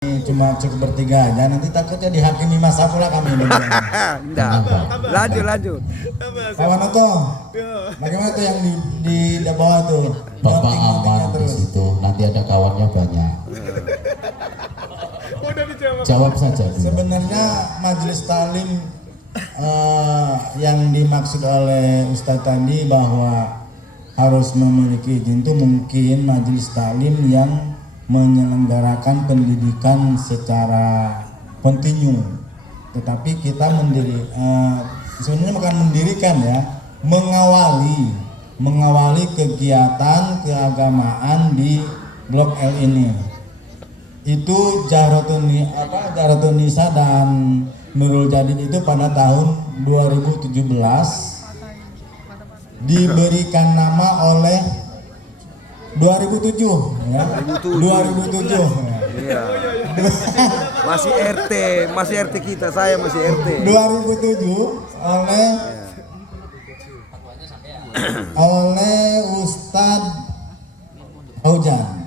cuma cukup bertiga aja, nanti takutnya dihakimi masa pula kami. Enggak. Lanjut. Kawan itu, bagaimana tuh yang di bawah tuh? Bapak aman di situ, nanti ada kawannya banyak. Jawab saja dulu. Sebenarnya majelis taklim yang dimaksud oleh Ustadz tadi bahwa harus memiliki izin itu mungkin majelis taklim yang menyelenggarakan pendidikan secara kontinu, tetapi kita sebenarnya bukan mendirikan ya, mengawali kegiatan keagamaan di Blok L ini. Itu Jahratun Nisa dan Nurul Jadid itu pada tahun 2017 diberikan nama oleh 2007 ya. 2007. Iya. Masih RT kita, saya masih RT. 2007 oleh Ustadz Aujan.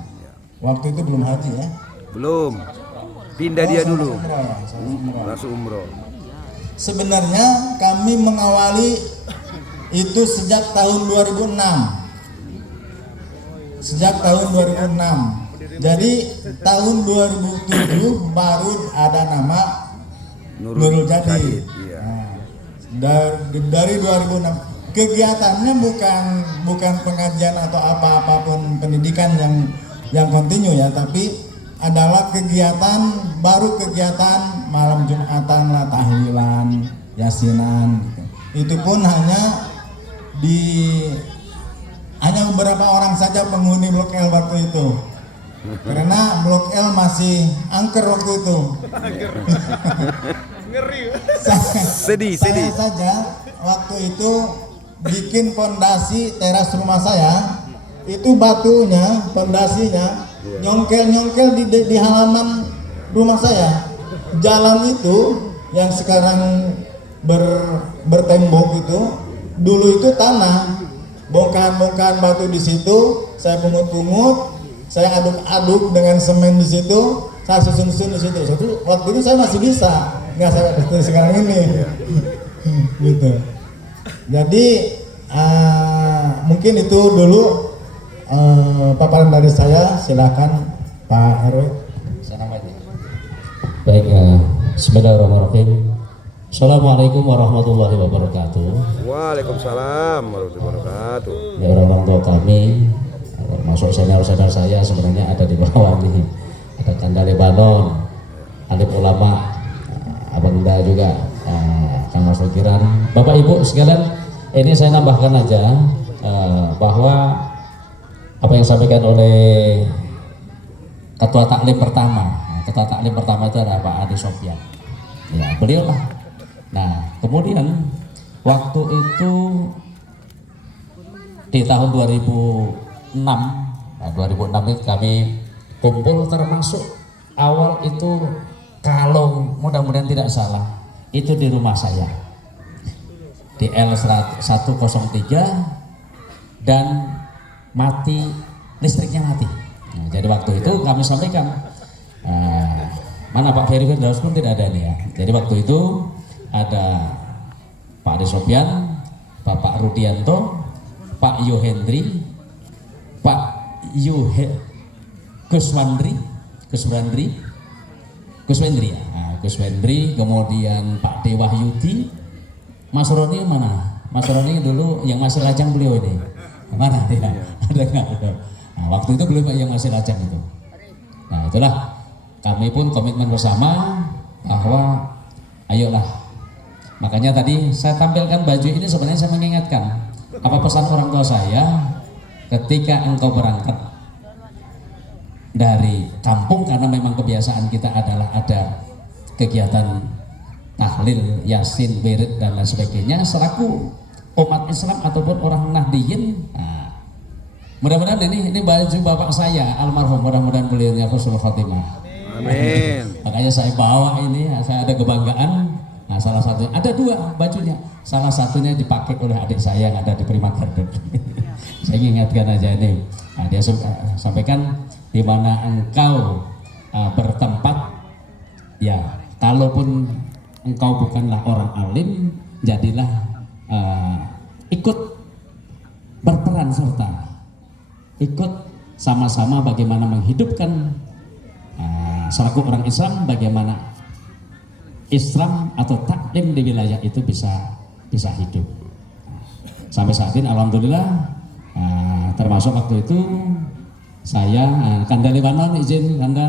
Waktu itu belum haji ya? Belum. Pindah dia dulu. Langsung umroh. Umroh. Sebenarnya kami mengawali itu sejak tahun 2006. Jadi tahun 2007 baru ada nama Nurul Jadid. Iya. Nah, dari 2006 kegiatannya bukan pengajian atau apapun pendidikan yang kontinu ya, tapi adalah kegiatan malam Jumatan lah, tahlilan, yasinan gitu. Itu pun hanya beberapa orang saja penghuni Blok L waktu itu. Karena Blok L masih angker waktu itu. Ngeri. Sedih. Saya saja waktu itu bikin fondasi teras rumah saya, itu batunya, fondasinya nyongkel di halaman rumah saya. Jalan itu yang sekarang bertembok itu dulu itu tanah, bongkahan batu di situ, saya pungut, saya aduk dengan semen di situ, saya susun di situ. Waktu itu saya masih bisa, nggak saya seperti sekarang ini, gitu. Jadi mungkin itu dulu paparan dari saya. Silakan Pak RW. Baik, bismillahirrahmanirrahim. Assalamualaikum warahmatullahi wabarakatuh. Waalaikumsalam warahmatullahi wabarakatuh. Ya, orang tua kami, termasuk senior-senior saya sebenarnya ada di bawah ini. Ada Kanda Lebanon, alim ulama, Abang Da juga, Kang Mas Fikiran. Bapak Ibu sekalian, ini saya nambahkan aja bahwa apa yang disampaikan oleh Ketua Taklim pertama. Ketua Taklim pertama itu adalah Pak Adi Sofyan. Ya, beliau lah. Nah, kemudian waktu itu di tahun 2006 itu kami kumpul, termasuk awal itu kalau mudah-mudahan tidak salah itu di rumah saya di L103 dan listriknya mati. Nah, jadi waktu itu kami sampaikan, mana Pak Ferry Firdaus pun tidak ada nih ya. Jadi waktu itu ada Pak Ade Sofyan, Bapak Rudianto, Pak Yohendri, Pak Kuswendri ya. Nah, Kuswendri, kemudian Pak Dewa Yudi, Mas Roni mana? Mas Roni dulu yang masih lajang beliau ini. Mana dia? Ada nggak? Nah, waktu itu beliau yang masih lajang itu. Nah, itulah kami pun komitmen bersama bahwa ayolah. Makanya tadi saya tampilkan baju ini sebenarnya saya mengingatkan apa pesan orang tua saya ketika engkau berangkat dari kampung, karena memang kebiasaan kita adalah ada kegiatan tahlil, yasin, wirid dan lain sebagainya selaku umat Islam ataupun orang Nahdiyin. Nah, mudah-mudahan ini baju bapak saya almarhum, mudah-mudahan beliaunya husnul khotimah. Amin. Makanya saya bawa ini, saya ada kebanggaan. Nah, salah satunya ada dua bajunya, salah satunya dipakai oleh adik saya yang ada di Prima Garden. Saya ingatkan aja ini. Nah, dia sampaikan di mana engkau bertempat Ya, kalaupun engkau bukanlah orang alim, jadilah ikut berperan serta ikut sama-sama bagaimana menghidupkan selaku orang Islam, bagaimana Islam atau taklim di wilayah itu bisa hidup. Sampai saat ini alhamdulillah, termasuk waktu itu saya Kanda Lebanon izin Kanda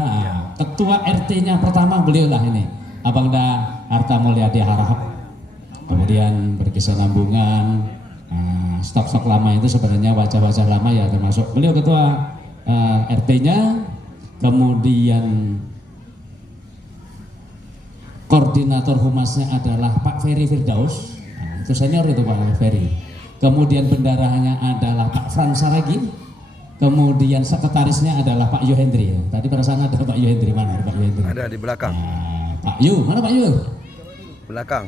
ketua RT-nya pertama beliau lah ini Abang Da Harta Mulyadi Harahap, kemudian berkesinambungan stok-stok lama itu sebenarnya wajah-wajah lama ya, termasuk beliau ketua RT-nya, kemudian koordinator humasnya adalah Pak Ferry Firdaus, itu senior itu Pak Ferry, kemudian bendarahannya adalah Pak Frans Saragi, kemudian sekretarisnya adalah Pak Yohendri. Tadi pada sana ada Pak Yohendri, mana Pak Yohendri? Ada di belakang. Pak Yu, mana Pak Yu? Belakang.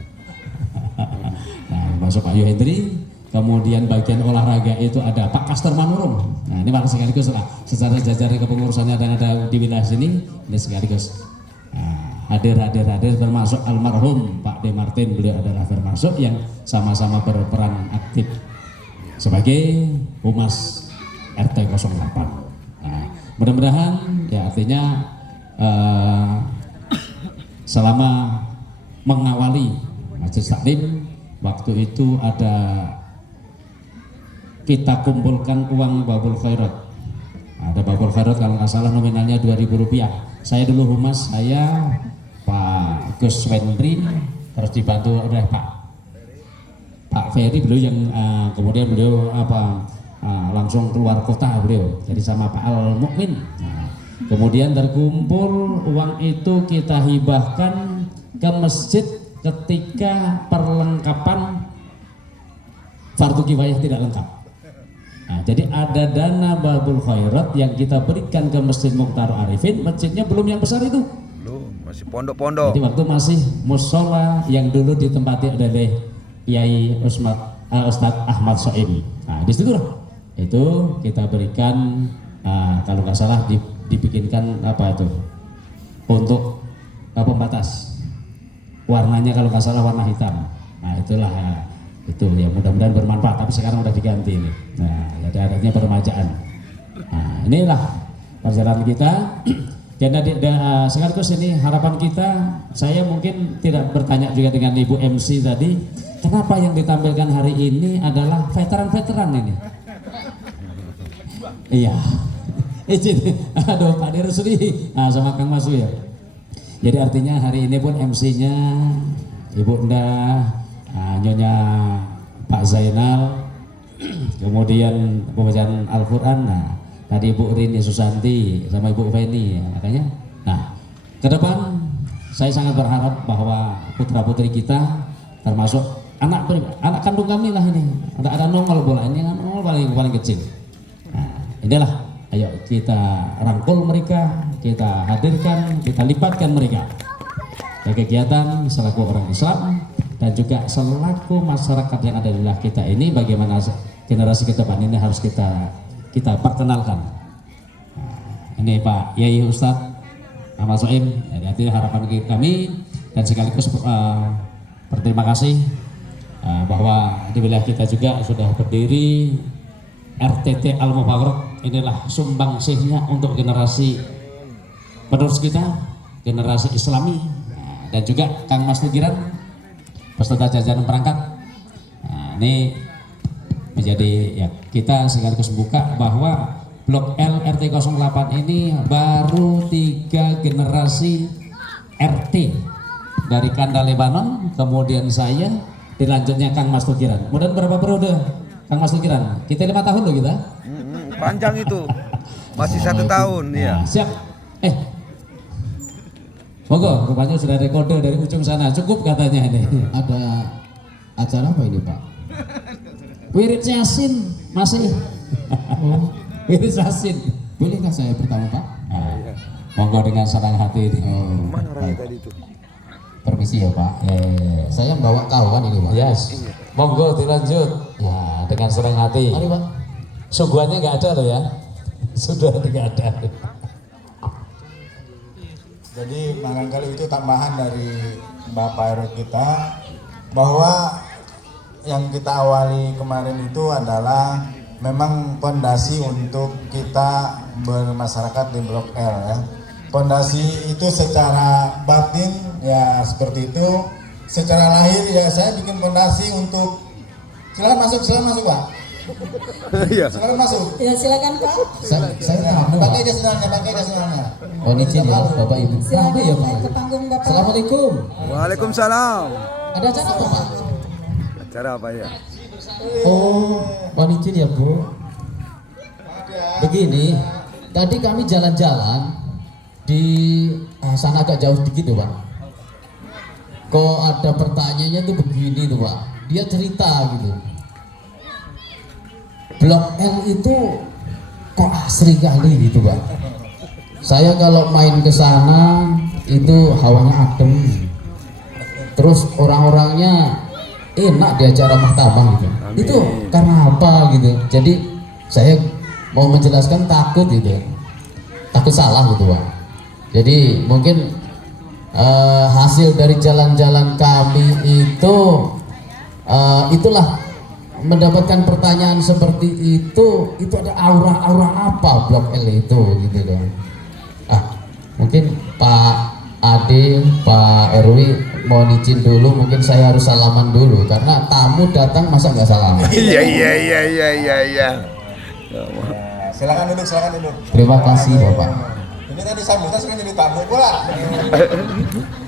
Nah, masuk Pak Yohendri. Kemudian bagian olahraga itu ada Pak Kaster Manurung. Nah, ini malah sekaligus lah secara jajaran kepengurusannya ada di wilayah sini. Ini sekaligus hadir termasuk almarhum Pak De Martin, beliau adalah termasuk yang sama-sama berperan aktif sebagai humas RT 08. Nah, mudah-mudahan ya artinya selama mengawali majelis taklim waktu itu ada kita kumpulkan uang Babul Khairat. Ada Babul Khairat kalau nggak salah nominalnya Rp2.000. Saya dulu humas, saya Pak Gus Wendri, terus dibantu oleh Pak Ferry, beliau yang kemudian beliau langsung keluar kota beliau, jadi sama Pak Al Mukmin. Nah, kemudian terkumpul uang itu kita hibahkan ke masjid ketika perlengkapan fardu kifayah tidak lengkap. Nah, jadi ada dana Babul Khairat yang kita berikan ke Masjid Mukhtar Arifin, masjidnya belum yang besar itu. Belum, masih pondok-pondok. Jadi waktu masih musola yang dulu ditempati oleh Kiai Ustadz Ahmad Soim. Nah, di situ lah itu kita berikan kalau nggak salah dibikinkan apa itu untuk pembatas, warnanya kalau nggak salah warna hitam. Nah itulah itu ya, mudah-mudahan bermanfaat, tapi sekarang udah diganti ini. Nah jadi adanya peremajaan. Nah inilah perjalanan kita. Dan sekaligus ini harapan kita, saya mungkin tidak bertanya juga dengan Ibu MC tadi, kenapa yang ditampilkan hari ini adalah veteran-veteran ini? Iya, izin, aduh Pak Dirusli, sama Kang Mas ya. Jadi artinya hari ini pun MC-nya Ibu Nda, Nyonya Pak Zainal, kemudian pembacaan Al-Quran. Nah, tadi Ibu Rini Susanti sama Ibu Feni, makanya. Nah, ke depan saya sangat berharap bahwa putra-putri kita, termasuk anak kandung kami lah ini, ada nongol bola ini kan, paling kecil. Nah, inilah, ayo kita rangkul mereka, kita hadirkan, kita libatkan mereka ke kegiatan selaku orang Islam dan juga selaku masyarakat yang ada di wilayah kita ini. Bagaimana generasi ke depan ini harus kita perkenalkan. Nah, ini Pak Yai Ustadz Ahmad Soim, jadi harapan kami, dan sekaligus berterima kasih bahwa di wilayah kita juga sudah berdiri RTT Al Mubarak. Inilah sumbangsihnya untuk generasi penerus kita, generasi Islami, dan juga Kang Mas Tugiran peserta jajaran perangkat. Nah, ini menjadi ya, kita sekaligus buka bahwa Blok L RT 08 ini baru 3 generasi RT dari Kanda Lebanon, kemudian saya, dilanjutnya Kang Mas Tugiran. Kemudian berapa periode Kang Mas Tugiran? Kita 5 tahun loh kita. Panjang itu, masih 1 tahun ya. Siap. Monggo, rupanya sudah ada kode dari ujung sana, cukup katanya ini. Ada acara apa ini Pak? Wirid Yasin masih. Oh, Wirid Yasin. bolehkah saya pertama Pak? Nah, monggo dengan senang hati ini. Oh, Mana orangnya tadi itu? permisi ya Pak. Saya bawa kau kan ini Pak. Yes. Monggo dilanjut. Ya, dengan senang hati. Mari Pak. Suguhannya nggak ada loh ya. Sudah tidak ada. Jadi barangkali itu tambahan dari Bapak RW kita, bahwa yang kita awali kemarin itu adalah memang pondasi untuk kita bermasyarakat di Blok L ya. Pondasi itu secara batin ya seperti itu, secara lahir ya saya bikin pondasi untuk silakan masuk Pak. Iya. Silakan masuk. Ya silakan Pak. Saya tamu. Pakai jas senalnya. Oh izin ya Bapak Ibu. Silakan ya naik ke panggung Bapak. Assalamualaikum. Waalaikumsalam. Ada acara apa Pak? Acara apa ya? Oh, mohon izin ya Bu. Begini, tadi kami jalan-jalan di sana agak jauh dikit tuh Pak. Kok ada pertanyaannya tuh begini tuh Pak. Dia cerita gitu. Blok L itu kok asri kali gitu Pak. Saya kalau main ke sana itu hawanya adem. Terus orang-orangnya enak diajak ramah tamah gitu. Itu karena apa gitu. Jadi saya mau menjelaskan takut gitu. Takut salah gitu Pak. Jadi mungkin hasil dari jalan-jalan kami itu itulah mendapatkan pertanyaan seperti itu ada aura-aura apa Blok L itu gitu loh. Mungkin Pak Ade, Pak Erwi mohon izin dulu, mungkin saya harus salaman dulu karena tamu datang masa nggak salaman. Iya. Ya, silakan duduk. Terima kasih Bapak. Ini tadi sambutan sekarang jadi tamu pula.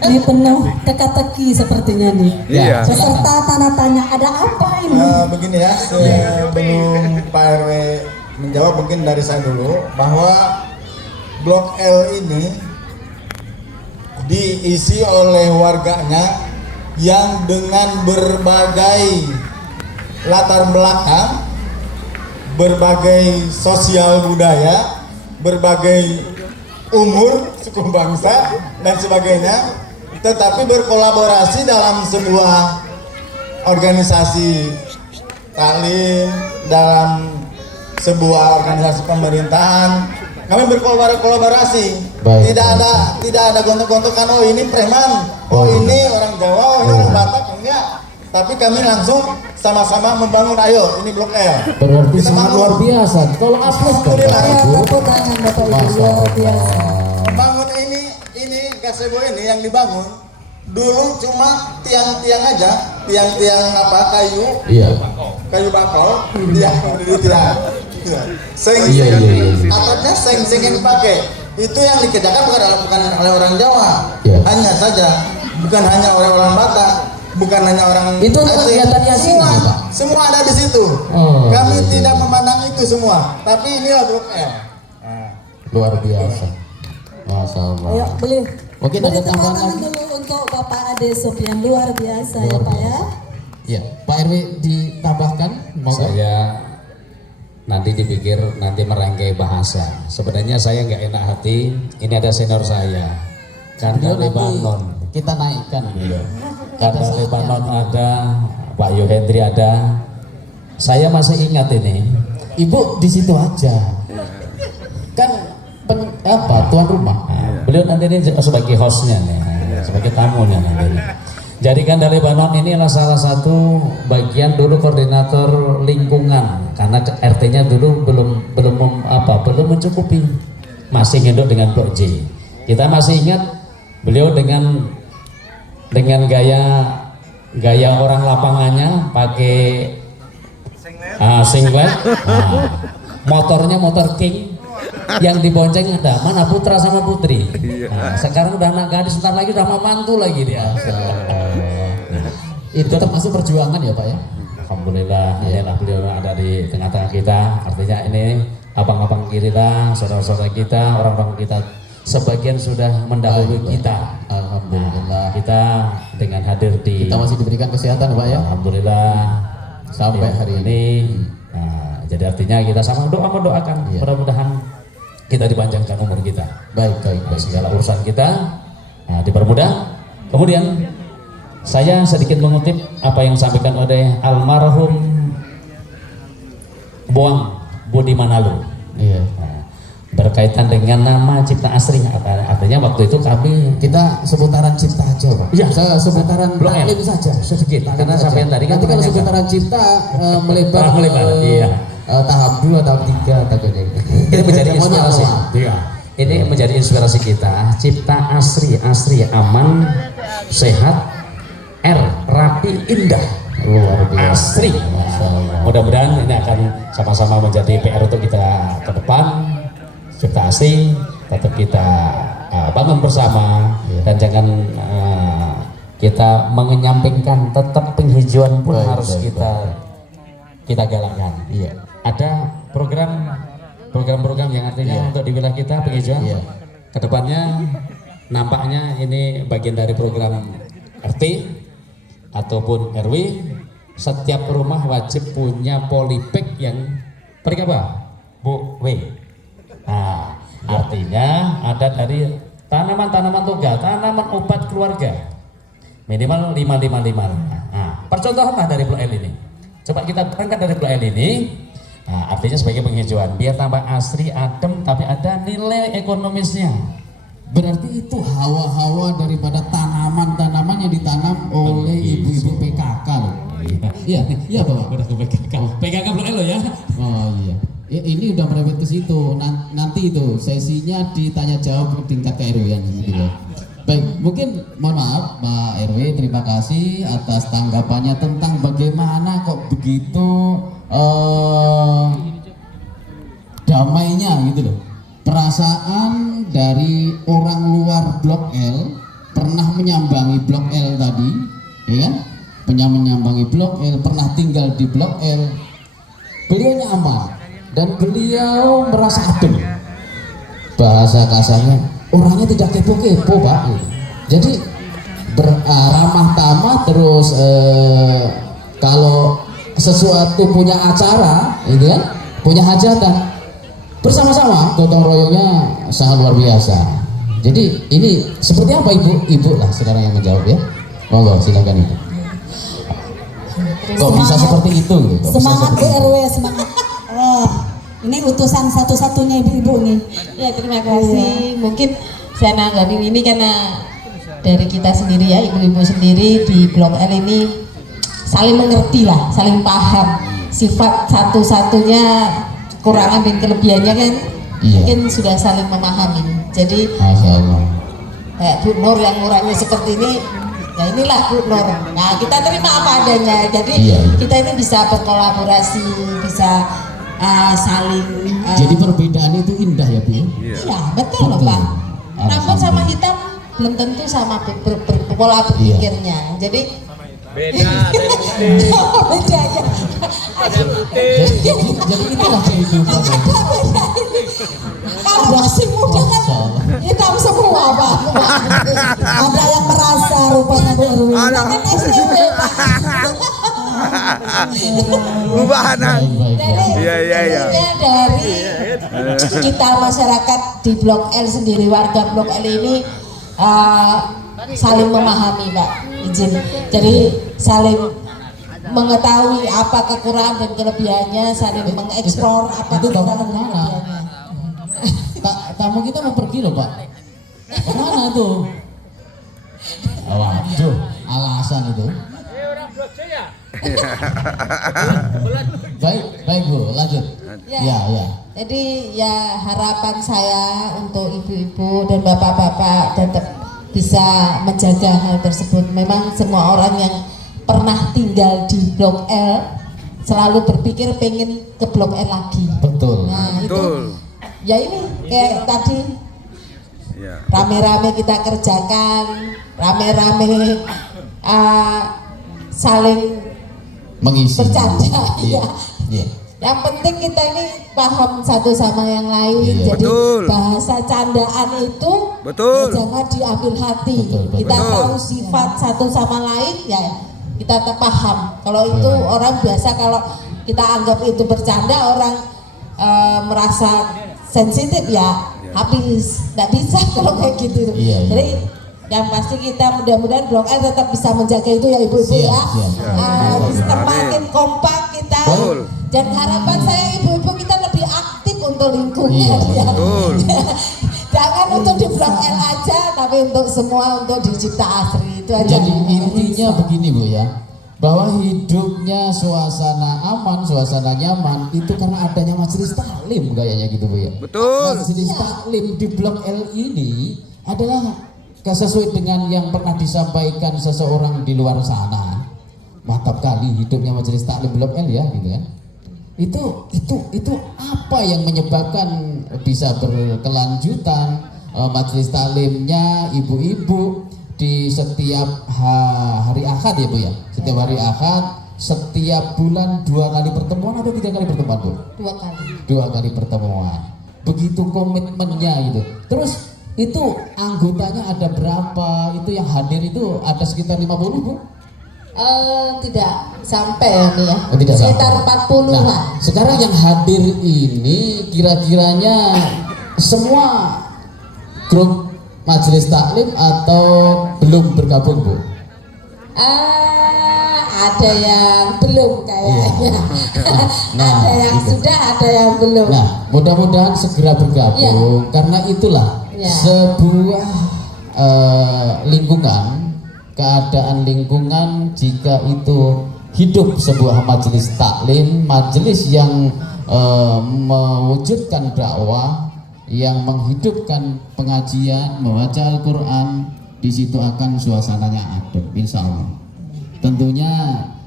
Ini penuh teka-teki sepertinya nih. Iya. Peserta tanda tanya ada apa ini? Begini ya, sebelum Pak RW menjawab mungkin dari saya dulu bahwa Blok L ini diisi oleh warganya yang dengan berbagai latar belakang, berbagai sosial budaya, berbagai umur, suku bangsa dan sebagainya, tetapi berkolaborasi dalam sebuah organisasi taklim, dalam sebuah organisasi pemerintahan. Kami berkolaborasi. Baik. Tidak ada gontok-gontokan, oh ini preman, oh ini orang Jawa, oh ini orang Batak, enggak. Tapi kami langsung sama-sama membangun, ayo ini Blok L. Berarti Kita sangat bangun. luar biasa. Tolong aplaus dong Bapak Alhamdulillah. Ibu. Tepuk tangan Bapak Ibu Masya luar Allah. biasa. Membangun ini gazebo ini yang dibangun dulu cuma tiang-tiang aja, tiang-tiang kayu, Iya. kayu bakal, tiang. Seng, Iya. atapnya seng yang dipakai. Itu yang dikerjakan bukan oleh orang Jawa, Iya. hanya saja, bukan hanya orang Batak, bukan hanya orang Itu Aceh. kegiatan Yasin, semua, Pak? semua ada di situ. Oh, Kami iya. tidak memandang itu semua, tapi inilah Blok L. Luar biasa. Masya Ayo Allah. beli. Mungkin Beri ada tepuk tambahan tangan lagi? dulu untuk Bapak Ade Sofian, luar biasa ya Luar Pak ya. Iya, Pak RW ditambahkan, monggo. Saya nanti dipikir nanti merangkai bahasa. Sebenarnya saya nggak enak hati. Ini ada senior saya, Kanda Beliau nanti Lebanon. kita naikkan beliau. Kanda Lebanon ada, Pak Yohendri ada. Saya masih ingat ini. Ibu di situ aja. Kan tuan rumah. Nah, beliau nanti ini sebagai hostnya nih, sebagai tamunya nanti. Jadi Kanda Lebanon ini adalah salah satu bagian dulu koordinator lingkungan karena RT-nya dulu belum mencukupi, masih ngendok dengan Blok J. Kita masih ingat beliau dengan gaya orang lapangannya pakai singlet, motornya motor King. Yang dibonceng ada mana Putra sama Putri. Nah, sekarang udah anak gadis, sebentar lagi udah mau mantu lagi dia. Itu termasuk perjuangan ya Pak ya? Alhamdulillah, inilah beliau ada di tengah-tengah kita. Artinya ini abang-abang kita, saudara-saudara kita, orang-orang kita sebagian sudah mendahului kita. Alhamdulillah. Kita dengan hadir di Kita masih diberikan kesehatan Pak ya? Alhamdulillah Sampai hari ini. Nah, jadi artinya kita sama doa mendoakan Iya. mudah-mudahan kita dipanjangkan umur kita. Baik. Segala urusan kita dipermudah. Kemudian saya sedikit mengutip apa yang disampaikan oleh almarhum Boang Budi Manalu. Iya. Nah, berkaitan dengan nama Cipta Asri. Artinya waktu itu kami Kita seputaran cipta aja, Pak. Iya. Seputaran Blok L. taklim saja, sedikit. Karena saja. sampai tadi kan nanti kalau menanyakan. seputaran cipta melebar, Melebar, iya. tahap 2, tahap 3, takutnya. ini menjadi Mohon maaf, inspirasi. Pak. Iya. Ini menjadi inspirasi kita. Cipta Asri, asri, aman, sehat, rapi, indah. Luar biasa. Asri. Mudah-mudahan ini akan sama-sama menjadi PR untuk kita ke depan. Cipta Asri tetap kita bangun bersama dan jangan kita mengenyampingkan, tetap penghijauan pun harus kita galakkan. Iya. Ada program-program yang artinya untuk di wilayah kita penghijauan. Iya. Kedepannya nampaknya ini bagian dari program RT ataupun RW. Setiap rumah wajib punya polybag yang perik apa? Bu W. Nah, artinya ada dari tanaman-tanaman tunggal, tanaman obat keluarga minimal 555. Nah, percontohan lah dari Blok L ini. Coba kita berangkat dari Blok L ini. Nah, artinya sebagai penghijauan biar tambah asri, adem, tapi ada nilai ekonomisnya. Berarti itu hawa-hawa daripada tanaman-tanaman yang ditanam oleh ibu-ibu PKK loh. Iya Bapak. Udah ke PKK Blok L loh ya. Oh iya. Ya, ini udah merembet ke situ. Nanti itu sesinya ditanya jawab tingkat keRW-an gitu loh. Baik, mungkin mohon maaf Pak RW, terima kasih atas tanggapannya tentang bagaimana kok begitu damainya gitu loh. Perasaan dari orang luar Blok L pernah menyambangi Blok L tadi, ya kan? Pernah menyambangi Blok L, pernah tinggal di Blok L. Beliau nyaman dan beliau merasa adem. Bahasa kasarnya, orangnya tidak kepo-kepo, Pak. Jadi ramah tamah, terus kalau sesuatu punya acara, itu kan, punya hajatan, bersama-sama gotong royongnya sangat luar biasa. Jadi ini seperti apa Ibu lah sekarang yang menjawab ya. Monggo silakan Ibu. Kok bisa seperti itu? Gitu? Kok bisa Semangat seperti itu? RW, semangat. Ini utusan satu-satunya ibu-ibu nih. Ya terima kasih. Mungkin saya nanggapi ini karena dari kita sendiri ya, ibu-ibu sendiri di Blok L ini saling mengerti lah, saling paham. Sifat satu-satunya kekurangan dan kelebihannya kan Iya. mungkin sudah saling memahami. Jadi Masya Allah. kayak Bu Nur yang orangnya seperti ini, ya inilah Bu Nur. Nah kita terima apa adanya. Jadi Iya. kita ini bisa berkolaborasi, bisa saling. Jadi perbedaan itu indah ya Bu? Iya betul loh Pak. Rambut sama hitam belum tentu sama pola berpikirnya. Jadi beda ya. Jadi itulah kehidupan. Kalau masih muda kan hitam semua Pak. Ada yang merasa rupanya Bu RW. Kita kan STW Pak. Bubahanan. Baik. Iya. Dari kita masyarakat di Blok L sendiri, warga Blok L ini saling memahami Pak, izin. Jadi saling mengetahui apa kekurangan dan kelebihannya, saling mengeksplor apa Itu Bapak kekurangan dan kemana? kelebihannya. Tamu kita mau pergi loh Pak. Kemana tuh? Waduh, alasan itu. Baik Bu, lanjut. Ya. Jadi ya harapan saya untuk ibu-ibu dan bapak-bapak tetap bisa menjaga hal tersebut. Memang semua orang yang pernah tinggal di Blok L selalu berpikir pengen ke Blok L lagi. Betul. Nah itu Betul. ya ini kayak tadi Iya. rame-rame kita kerjakan, rame-rame saling Mengisi. bercanda. Iya. Iya. Yang penting kita ini paham satu sama yang lain. Iya. Jadi Betul. bahasa candaan itu Betul. ya jangan diambil hati. Betul. Kita Betul. tahu sifat satu sama lain ya kita paham. Kalau itu orang biasa kalau kita anggap itu bercanda, orang merasa sensitif ya habis. Nggak bisa kalau kayak gitu. Iya. Jadi yang pasti kita mudah-mudahan Blok L tetap bisa menjaga itu ya ibu-ibu Siap, ya. siap. Semakin kompak kita. Betul. Dan harapan saya ibu-ibu kita lebih aktif untuk lingkungan Iya, ya. betul. Jangan untuk di Blok L aja, tapi untuk semua, untuk di Cipta Asri itu aja. Jadi intinya begini Bu ya, bahwa hidupnya suasana aman, suasana nyaman itu karena adanya majelis taklim kayaknya gitu Bu ya. Betul. Majelis taklim di Blok L ini adalah sesuai dengan yang pernah disampaikan seseorang di luar sana. Mantap kali hidupnya majelis taklim Blok L ya gitu kan. Itu apa yang menyebabkan bisa berkelanjutan majelis taklimnya ibu-ibu di setiap hari Ahad ya Bu ya. Setiap hari Ahad, setiap bulan 2 kali pertemuan atau 3 kali pertemuan Bu? 2 kali. 2 kali pertemuan. Begitu komitmennya gitu. Terus itu anggotanya ada berapa? Itu yang hadir itu ada sekitar 50 Bu? Tidak sampai ya nih ya. Oh, tidak sekitar sampai. 40-an. Nah, sekarang yang hadir ini kira-kiranya semua grup majelis taklim atau belum bergabung Bu? Ada yang belum kayaknya. Nah, ada yang gitu. sudah, ada yang belum. Nah, mudah-mudahan segera bergabung karena itulah sebuah lingkungan, keadaan lingkungan jika itu hidup sebuah majelis taklim, majelis yang mewujudkan dakwah, yang menghidupkan pengajian, membaca Al-Quran, di situ akan suasananya adem, insya Allah. Tentunya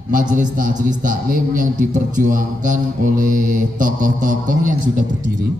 majelis taklim yang diperjuangkan oleh tokoh-tokoh yang sudah berdiri,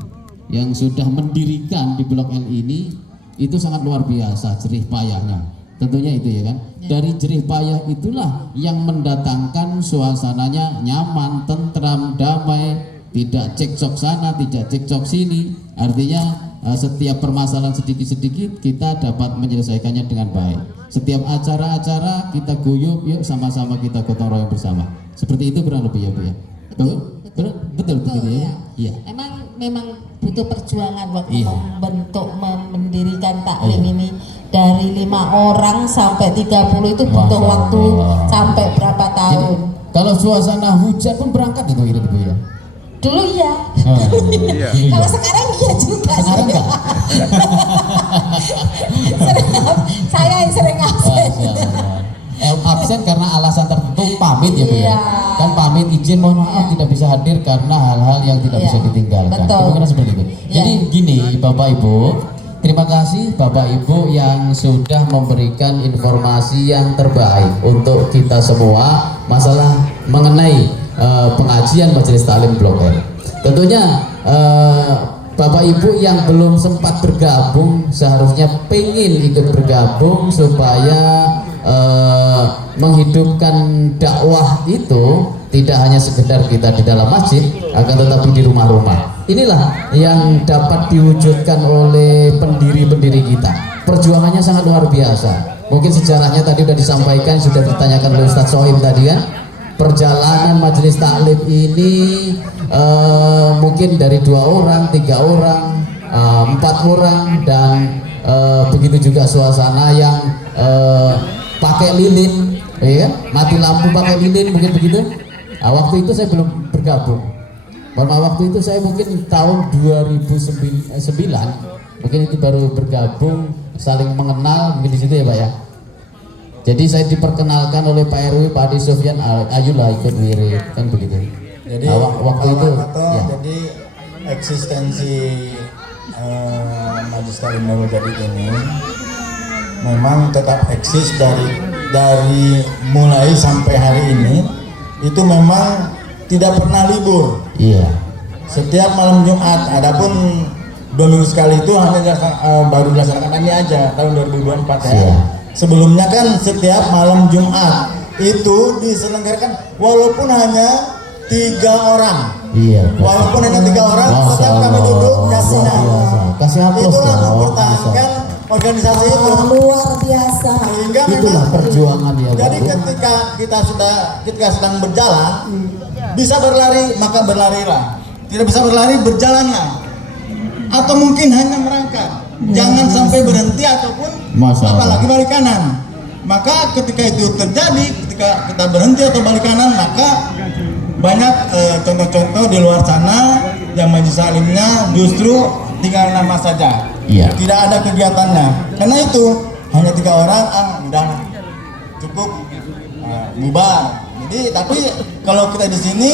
yang sudah mendirikan di Blok L ini, itu sangat luar biasa jerih payahnya. Tentunya itu ya kan. Dari jerih payah itulah yang mendatangkan suasananya nyaman, tentram, damai, tidak cekcok sana, tidak cekcok sini. Artinya setiap permasalahan sedikit-sedikit kita dapat menyelesaikannya dengan baik. Setiap acara-acara kita guyup, yuk sama-sama kita gotong royong bersama. Seperti itu kurang lebih ya Bu ya. Betul begitu ya. Iya. Memang butuh perjuangan waktu Iya. mendirikan taklim ini. Dari 5 orang sampai 30 itu butuh Masya waktu Allah. sampai berapa Jadi, tahun. kalau suasana hujan pun berangkat itu Bu ya. Dulu iya. Iya. Kalau sekarang iya juga. Sekarang sih. enggak? Saya yang sering absen. Absen karena alasan tertentu, pamit ya Bu ya. Iya. Kan pamit izin mohon maaf tidak bisa hadir karena hal-hal yang tidak Iya. bisa ditinggalkan. Betul. Kemungkinan seperti itu. Iya. Jadi gini Bapak Ibu, terima kasih Bapak Ibu yang sudah memberikan informasi yang terbaik untuk kita semua masalah mengenai pengajian Majelis Taklim Blok L. Tentunya Bapak Ibu yang belum sempat bergabung seharusnya pengen ikut bergabung supaya menghidupkan dakwah itu tidak hanya sekedar kita di dalam masjid, akan tetapi di rumah-rumah. Inilah yang dapat diwujudkan oleh pendiri-pendiri kita. Perjuangannya sangat luar biasa. Mungkin sejarahnya tadi sudah disampaikan, sudah ditanyakan oleh Ustadz Sohim tadi kan. Perjalanan majelis taklim ini mungkin dari 2 orang, 3 orang, 4 orang, dan begitu juga suasana yang pakai lilin, ya, mati lampu pakai lilin, mungkin begitu. Waktu itu saya belum bergabung. Waktu itu saya mungkin tahun 2009, mungkin itu baru bergabung, saling mengenal, mungkin di situ ya Pak ya. Jadi saya diperkenalkan oleh Pak RW, Pak Adi Sofyan, ayolah ikut wirid, kan begitu. Jadi waktu itu, ya. jadi eksistensi Majelis Taklim Nurul Jadid ini memang tetap eksis dari mulai sampai hari ini, itu memang tidak pernah libur. Iya. Setiap malam Jumat, adapun 2 minggu sekali itu hanya baru dilaksanakan ini aja tahun 2024 ya. Iya. Sebelumnya kan setiap malam Jumat itu diselenggarakan walaupun hanya 3 orang. Iya. Walaupun hanya 3 orang, Masya tetap kami Allah. duduk menyaksikan. Luar biasa. Kasih aplaus Itulah dong. mempertahankan organisasi itu. Luar biasa. Sehingga Itulah memang perjuangan ya jadi Pak. ketika kita sedang berjalan, bisa berlari maka berlarilah. Tidak bisa berlari, berjalanlah. Atau mungkin hanya merangkak. Jangan sampai berhenti ataupun Masya Allah. apalagi balik kanan. Maka ketika itu terjadi, ketika kita berhenti atau balik kanan, maka banyak contoh-contoh di luar sana yang majelis taklimnya justru tinggal nama saja. Iya. Tidak ada kegiatannya. Karena itu hanya 3 orang, udah cukup, bubar. Jadi tapi kalau kita di sini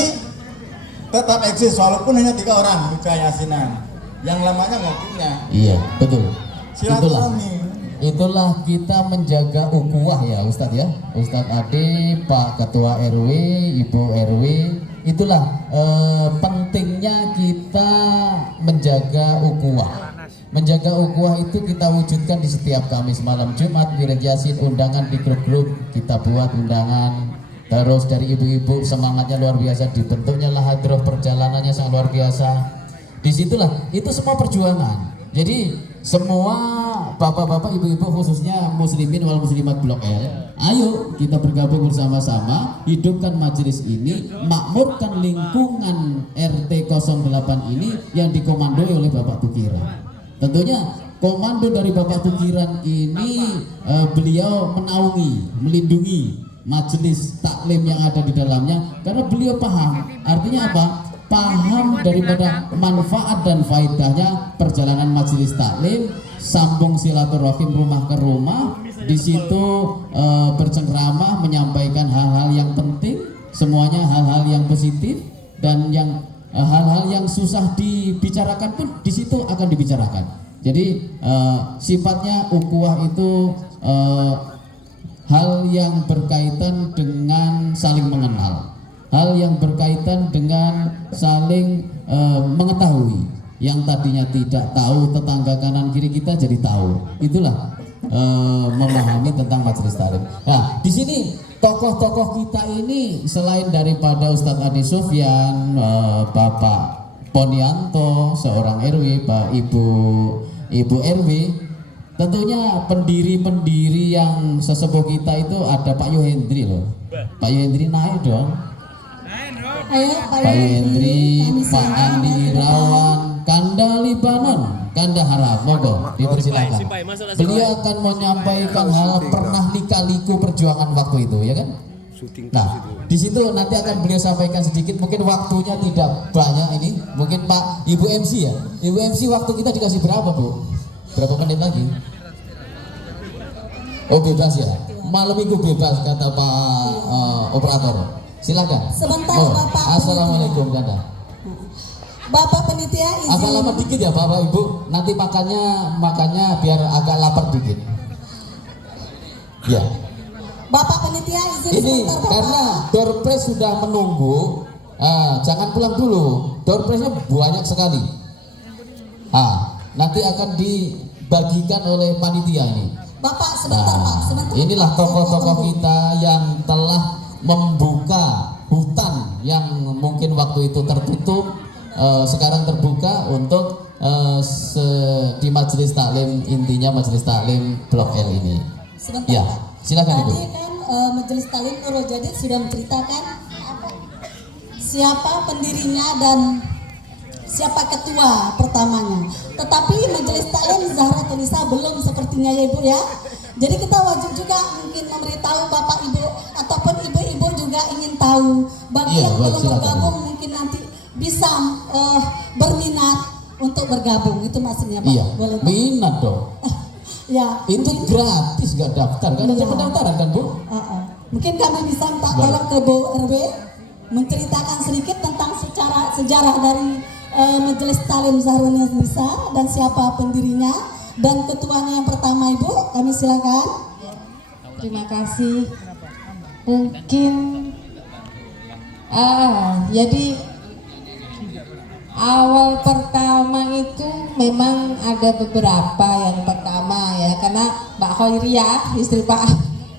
tetap eksis walaupun hanya 3 orang buka yasinan. Yang lamanya ngopinya. Iya, betul. Silaturahmi. Itulah kita menjaga ukhuwah ya Ustadz ya. Ustadz Ade, Pak Ketua RW, Ibu RW. Itulah pentingnya kita menjaga ukhuwah. Menjaga ukhuwah itu kita wujudkan di setiap Kamis malam Jumat, wirid yasin, undangan di grup-grup kita buat undangan. Terus dari ibu-ibu semangatnya luar biasa, dibentuknya lah hadroh, perjalanannya sangat luar biasa. Disitulah itu semua perjuangan. Jadi semua bapak-bapak, ibu-ibu khususnya muslimin wal muslimat Blok L, ayo kita bergabung bersama-sama, hidupkan majelis ini, makmurkan lingkungan RT 08 ini yang dikomandoi oleh Bapak Tukiran. Tentunya komando dari Bapak Tukiran ini beliau menaungi, melindungi majelis taklim yang ada di dalamnya karena beliau paham. Artinya apa? Paham daripada manfaat dan faedahnya perjalanan majelis taklim, sambung silaturahim rumah ke rumah, di situ bercengkrama, menyampaikan hal-hal yang penting, semuanya hal-hal yang positif, dan yang hal-hal yang susah dibicarakan pun di situ akan dibicarakan. Jadi sifatnya ukhuwah itu hal yang berkaitan dengan saling mengenal, hal yang berkaitan dengan saling mengetahui. Yang tadinya tidak tahu tetangga kanan kiri kita jadi tahu. Itulah memahami tentang majelis taklim. Nah, di sini tokoh-tokoh kita ini selain daripada Ustadz Adi Sufyan, Bapak Ponianto, seorang RW, Pak Ibu RW, tentunya pendiri-pendiri yang sesepuh kita itu ada Pak Yohendri loh. Pak Yohendri naik dong. Ayo, Pak Yohendri, Pak Andi Irawan, Kanda Libanon, Kanda Harap, mogo dipersilakan. Beliau akan menyampaikan hal pernah lika-liku perjuangan waktu itu, ya kan? Nah, di situ nanti akan beliau sampaikan sedikit. Mungkin waktunya tidak banyak ini. Mungkin Pak Ibu MC ya. Ibu MC waktu kita dikasih berapa Bu? Berapa menit lagi? Oh bebas ya. Malam minggu bebas kata Pak operator. Silakan. Sebentar, Oh, Bapak. Assalamualaikum Kanda. Bapak penitia izin. Agak lama dikit ya Bapak Ibu. Nanti makannya biar agak lapar dikit. Ya. Bapak penitia izin Ini sebentar, Bapak. karena door prize sudah menunggu. Jangan pulang dulu. Door prize-nya banyak sekali. Nanti akan dibagikan oleh panitia ini. Bapak sebentar, Pak. Sebentar. Inilah tokoh-tokoh kita yang telah membuka hutan yang mungkin waktu itu tertutup, sekarang terbuka untuk di majelis taklim, intinya majelis taklim Blok L ini. Sebentar, Ya, Pak. silakan Ibu. Tadi kan Majelis Taklim Nurul Jadid sudah menceritakan siapa pendirinya dan siapa ketua pertamanya. Tetapi Majelis Taklim Zahratul Nisa belum sepertinya ya Ibu ya. Jadi kita wajib juga mungkin memberitahu Bapak Ibu ataupun ibu-ibu juga ingin tahu. Bagi Iya, yang belum silakan. bergabung mungkin nanti bisa berminat untuk bergabung. Itu maksudnya Pak. Iya, Boleh Pak? minat dong. Ya. Itu mungkin- gratis, gak daftar kan? Ada Iya. pendaftaran kan Bu? Mungkin kami bisa minta Boleh. tolong ke Bu RW menceritakan sedikit tentang sejarah dari Majelis Taklim Zahratul Nisa dan siapa pendirinya dan ketuanya yang pertama Ibu. Kami silakan. Terima kasih. Mungkin jadi awal pertama itu memang ada beberapa. Yang pertama ya karena Mbak Khairiyah istri Pak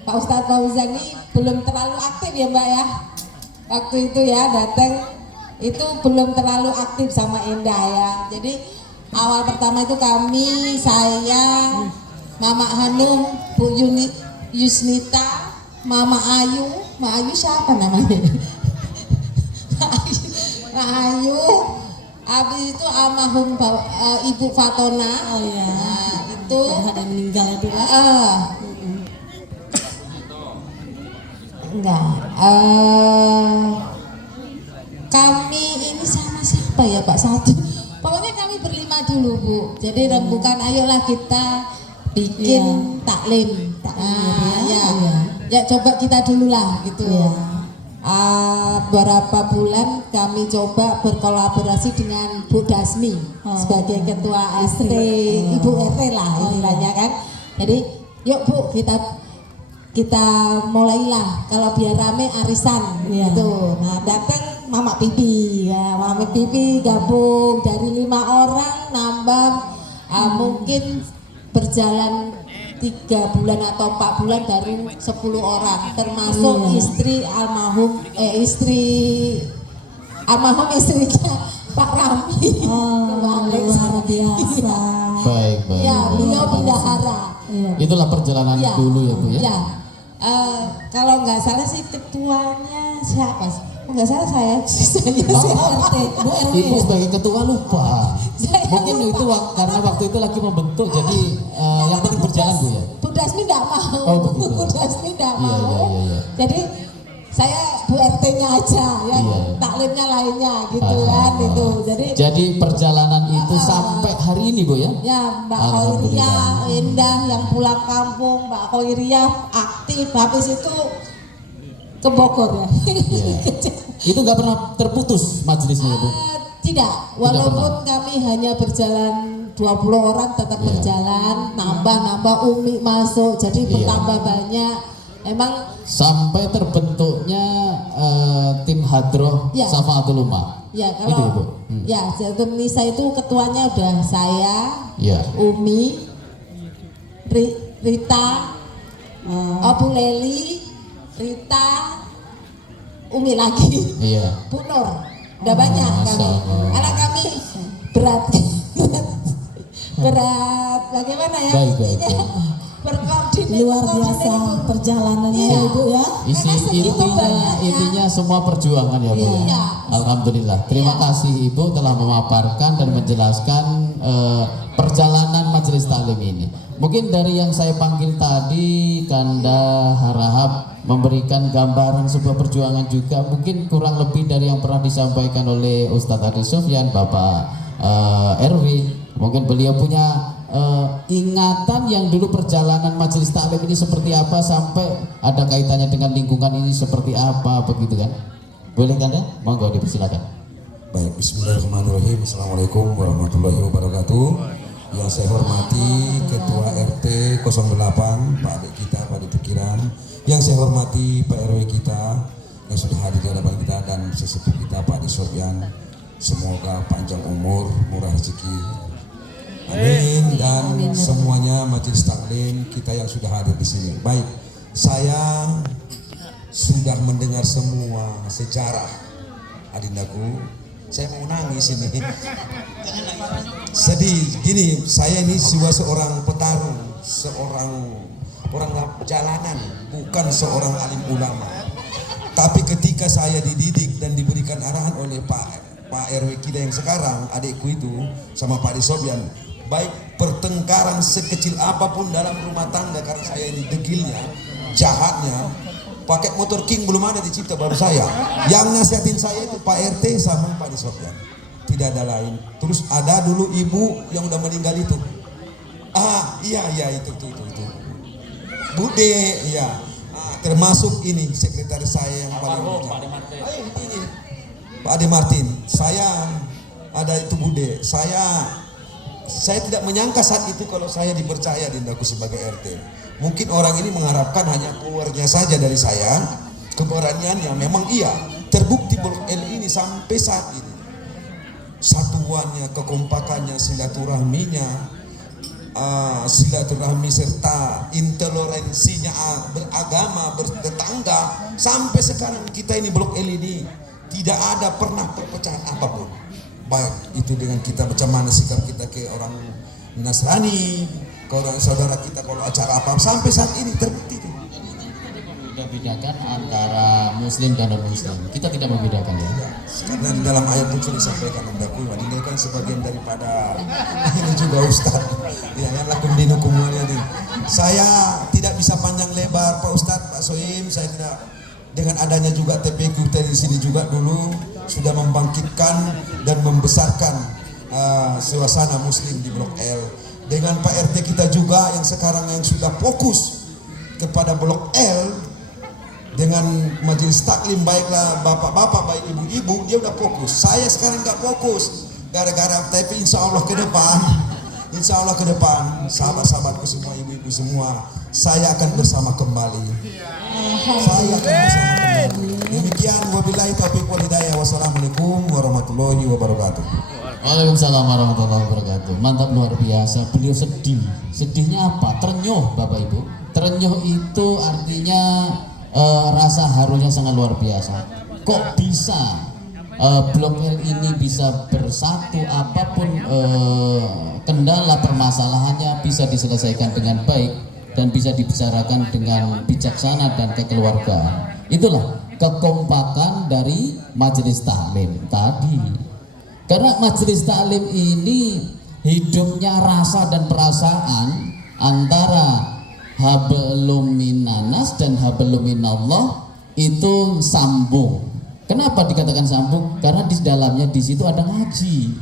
Ustadz Fauzan ini belum terlalu aktif ya Mbak ya. Waktu itu ya datang itu belum terlalu aktif sama Endah ya. Jadi awal pertama itu kami, saya, Mama Hanum, Bu Yusnita, Mama Ayu siapa namanya? Mak Ayu, habis itu almarhum Ibu Fatona. Oh ya. Nah, itu Ada yang meninggal ya Bu. enggak. Kami ini sama siapa ya Pak, satu. Pokoknya kami berlima dulu Bu. Jadi rembukan ayolah kita bikin taklim. Ya coba kita dulu lah gitu. Beberapa bulan kami coba berkolaborasi dengan Bu Dasmi sebagai ketua RT, Ibu RT lah istilahnya kan. Jadi yuk Bu kita mulailah, kalau biar rame arisan gitu. Nah datang Mama Pipi, ya Mama Pipi gabung dari 5 orang nambah mungkin berjalan 3 bulan atau 4 bulan baru 10 orang, termasuk istri almarhum istrinya Pak Rami. Luar biasa. Baik. Ya, beliau bendahara. Itulah perjalanan dulu ya Bu ya. Kalau nggak salah sih ketuanya siapa sih? Nggak salah saya RT, Bu RW. Ibu sebagai ketua lupa. Mungkin itu karena waktu itu lagi membentuk, jadi yang penting berjalan Bu ya. Bu Dasmi nggak mau. Oh, begitu. Bu Dasmi nggak Iya, mau. iya. Jadi saya Bu RT-nya aja, yang taklimnya lainnya gitu kan itu. Jadi perjalanan itu sampai hari ini Bu ya. Ya Mbak Khoiriyah Indah yang pulang kampung, Mbak Khoiriyah aktif, habis itu ke Bogor ya. Itu nggak pernah terputus majelisnya Bu. Tidak, walaupun kami hanya berjalan 20 orang tetap berjalan, nambah Umi masuk, jadi bertambah banyak. Emang sampai terbentuknya tim Hadroh Safaatul Ummah. Ya itu kalau ya Bu. ya Zaitun Nisa itu ketuanya udah saya, Umi, Rita, Bu Leli, Rita, Umi lagi, Bu Nur, udah banyak kami. Karena kami berat bagaimana ya? Baik. Berkoordinasi. Luar biasa perjalanannya Ibu ya. Intinya semua perjuangan ya Bu. Alhamdulillah. Terima kasih Ibu telah memaparkan dan menjelaskan perjalanan majelis taklim ini. Mungkin dari yang saya panggil tadi, Kanda Harahap memberikan gambaran sebuah perjuangan juga, mungkin kurang lebih dari yang pernah disampaikan oleh Ustadz Adi Sofyan, Bapak RW. Mungkin beliau punya ingatan yang dulu perjalanan majelis taklim ini seperti apa, sampai ada kaitannya dengan lingkungan ini seperti apa, begitu kan? Boleh Kanda? Monggo dipersilakan. Baik, bismillahirrahmanirrahim. Assalamualaikum warahmatullahi wabarakatuh. Yang saya hormati Ketua RT 08 Pak Adik kita, Pak Adik Pikiran. Yang saya hormati Pak RW kita yang sudah hadir di hadapan kita, dan sesepuh kita Pak Adik Sofyan. Semoga panjang umur, murah rezeki. Amin. Dan semuanya majelis taklim kita yang sudah hadir di sini. Baik, saya sudah mendengar semua sejarah adindaku. Saya mau nangis ini. Sedih. Gini, saya ini seorang petarung, seorang orang jalanan, bukan seorang alim ulama. Tapi ketika saya dididik dan diberikan arahan oleh Pak RW kita yang sekarang, adikku itu sama Pak Adi Sofyan, baik pertengkaran sekecil apapun dalam rumah tangga, karena saya ini degilnya, jahatnya, pakai motor King belum ada dicipta, baru saya. Yang nasihatin saya itu Pak RT sama Pak Adi Sofyan, tidak ada lain. Terus ada dulu ibu yang udah meninggal itu, iya itu Bude, ya. Termasuk ini sekretaris saya yang paling ini Pak Ade Martin. Saya ada itu Bude. Saya tidak menyangka saat itu kalau saya dipercaya dindaku sebagai RT. Mungkin orang ini mengharapkan hanya powernya saja dari saya, keberaniannya. Memang iya, terbukti Blok L ini sampai saat ini. Satuannya, kekompakannya, silaturahminya, silaturahmi serta intoleransinya beragama, bertetangga, sampai sekarang kita ini Blok L ini tidak ada pernah perpecahan apapun. Baik itu dengan kita macam mana sikap kita ke orang Nasrani, ke orang saudara kita kalau acara apa, sampai saat ini terbukti itu. Bedakan antara muslim dan non muslim, kita tidak membedakan ya. Karena di dalam ayat itu disampaikan hendaku meninggalkan sebagian daripada ini juga Ustaz. Ya kan lakum dinukum waliyadin. Saya tidak bisa panjang lebar Pak Ustaz, Pak Soim, saya tidak dengan adanya juga TPQ di sini juga dulu sudah membangkitkan dan membesarkan suasana muslim di Blok L. Dengan Pak RT kita juga yang sekarang yang sudah fokus kepada Blok L, dengan majelis taklim, baiklah bapak-bapak baik ibu-ibu, dia udah fokus. Saya sekarang nggak fokus gara-gara, tapi insya Allah ke depan sahabat-sahabatku semua, ibu-ibu semua, saya akan bersama kembali. Demikian, wabillahi taufiq wal hidayah. Wassalamualaikum warahmatullahi wabarakatuh. Waalaikumsalam warahmatullahi wabarakatuh. Mantap, luar biasa. Beliau sedih. Sedihnya apa? Terenyuh, Bapak Ibu. Terenyuh itu artinya rasa harunya sangat luar biasa. Kok bisa Blok L ini bisa bersatu, apapun kendala permasalahannya bisa diselesaikan dengan baik dan bisa dibicarakan dengan bijaksana dan kekeluargaan. Itulah kekompakan dari majelis taklim tadi. Karena majelis taklim ini hidupnya rasa dan perasaan antara hablum minanas dan hablum minallah itu sambung. Kenapa dikatakan sambung? Karena di dalamnya di situ ada ngaji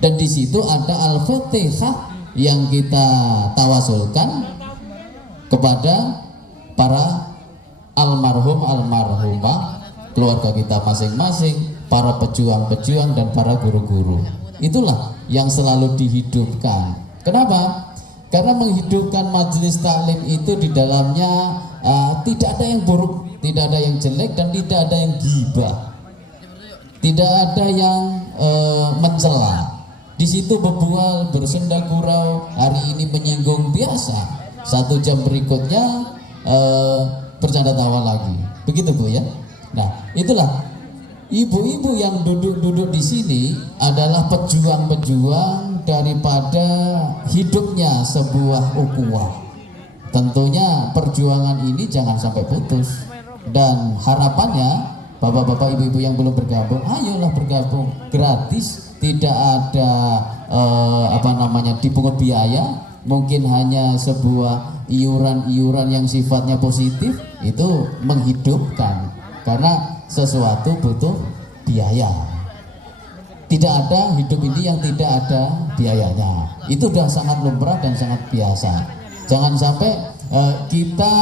dan di situ ada Al-Fatihah yang kita tawasulkan kepada para almarhum almarhumah keluarga kita masing-masing, para pejuang-pejuang dan para guru-guru. Itulah yang selalu dihidupkan. Kenapa? Karena menghidupkan majelis taklim itu di dalamnya tidak ada yang buruk, tidak ada yang jelek, dan tidak ada yang gibah, tidak ada yang mencela. Di situ berbual, bersenda gurau, hari ini menyinggung biasa, 1 jam berikutnya bercanda tawa lagi. Begitu Bu ya. Nah, itulah ibu-ibu yang duduk-duduk di sini adalah pejuang-pejuang daripada hidupnya sebuah ukhuwah. Tentunya perjuangan ini jangan sampai putus, dan harapannya bapak-bapak ibu-ibu yang belum bergabung, ayolah bergabung gratis, tidak ada dipungut biaya, mungkin hanya sebuah iuran-iuran yang sifatnya positif, itu menghidupkan. Karena sesuatu butuh biaya. Tidak ada hidup ini yang tidak ada biayanya. Itu sudah sangat lumrah dan sangat biasa. Jangan sampai kita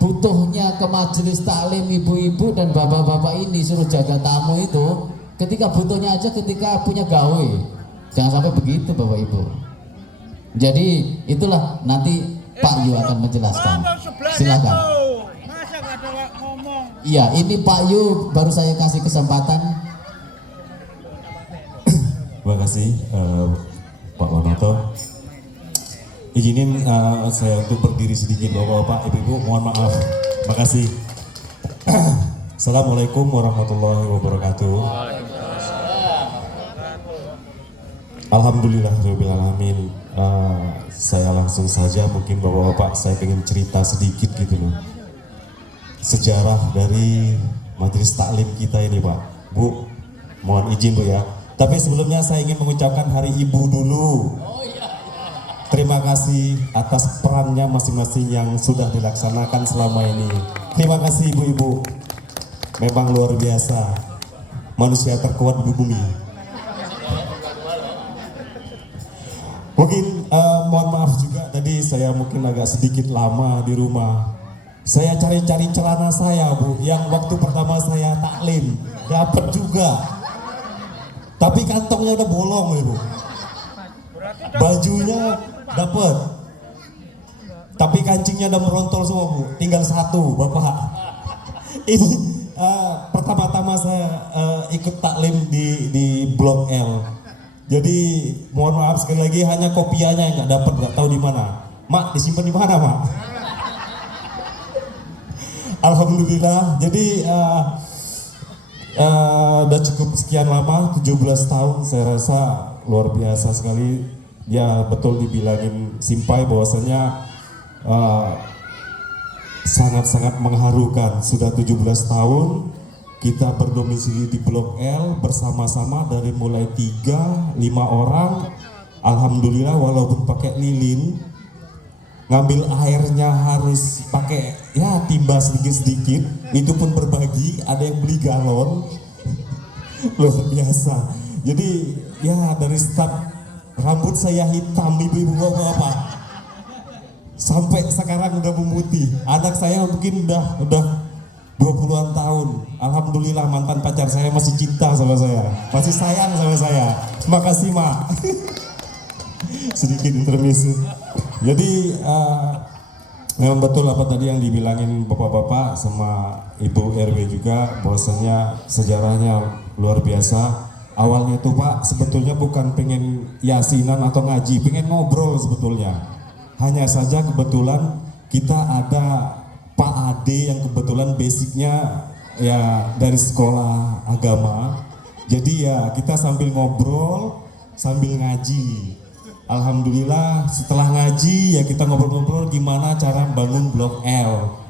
butuhnya ke majelis taklim ibu-ibu dan bapak-bapak ini suruh jaga tamu itu ketika butuhnya aja, ketika punya gawe. Jangan sampai begitu Bapak Ibu. Jadi itulah nanti Pak Yu akan menjelaskan. Silakan. Iya, ini Pak Yu baru saya kasih kesempatan. Terima kasih Pak Wanoto. Izinin saya untuk berdiri sedikit, Bapak-bapak, Ibu-ibu, mohon maaf. Terima kasih. Assalamualaikum warahmatullahi wabarakatuh. Alhamdulillahirrahmanirrahim. Saya langsung saja, mungkin Bapak-bapak, saya ingin cerita sedikit gitu loh. Sejarah dari majelis taklim kita ini Pak. Bu, mohon izin Bu ya. Tapi sebelumnya saya ingin mengucapkan Hari Ibu dulu. Terima kasih atas perannya masing-masing yang sudah dilaksanakan selama ini. Terima kasih ibu-ibu. Memang luar biasa. Manusia terkuat di bumi. Mungkin mohon maaf juga tadi saya mungkin agak sedikit lama di rumah. Saya cari-cari celana saya Bu, yang waktu pertama saya taklim dapat juga. Tapi kantongnya udah bolong Ibu. Bajunya dapat. Tapi kancingnya udah merontol semua Bu, tinggal 1 Bapak. Ini pertama-tama saya ikut taklim di Blok L. Jadi mohon maaf sekali lagi, hanya kopiahnya yang nggak dapat, nggak tahu di mana. Mak, disimpan di mana Mak? Alhamdulillah. Jadi udah cukup sekian lama, 17 tahun, saya rasa luar biasa sekali. Ya betul dibilangin Simpai bahwasanya sangat-sangat mengharukan. Sudah 17 tahun kita berdomisili di Blok L bersama-sama dari mulai 3-5 orang. Alhamdulillah, walaupun pakai lilin, ngambil airnya harus pakai ya 3 timba sedikit-sedikit, itu pun berbagi, ada yang beli galon, luar biasa. Jadi ya dari start rambut saya hitam, ibu-ibu bapak-bapak, sampai sekarang udah memutih. Anak saya mungkin udah 20-an tahun. Alhamdulillah mantan pacar saya masih cinta sama saya, masih sayang sama saya. Terima kasih mak. Sedikit intermezzo. Jadi memang betul apa tadi yang dibilangin bapak-bapak sama ibu RW juga, bahwasanya sejarahnya luar biasa. Awalnya tuh Pak sebetulnya bukan pengen yasinan atau ngaji, pengen ngobrol sebetulnya. Hanya saja kebetulan kita ada Pak Ade yang kebetulan basicnya ya dari sekolah agama. Jadi ya kita sambil ngobrol sambil ngaji. Alhamdulillah setelah ngaji ya kita ngobrol-ngobrol gimana cara bangun Blok L.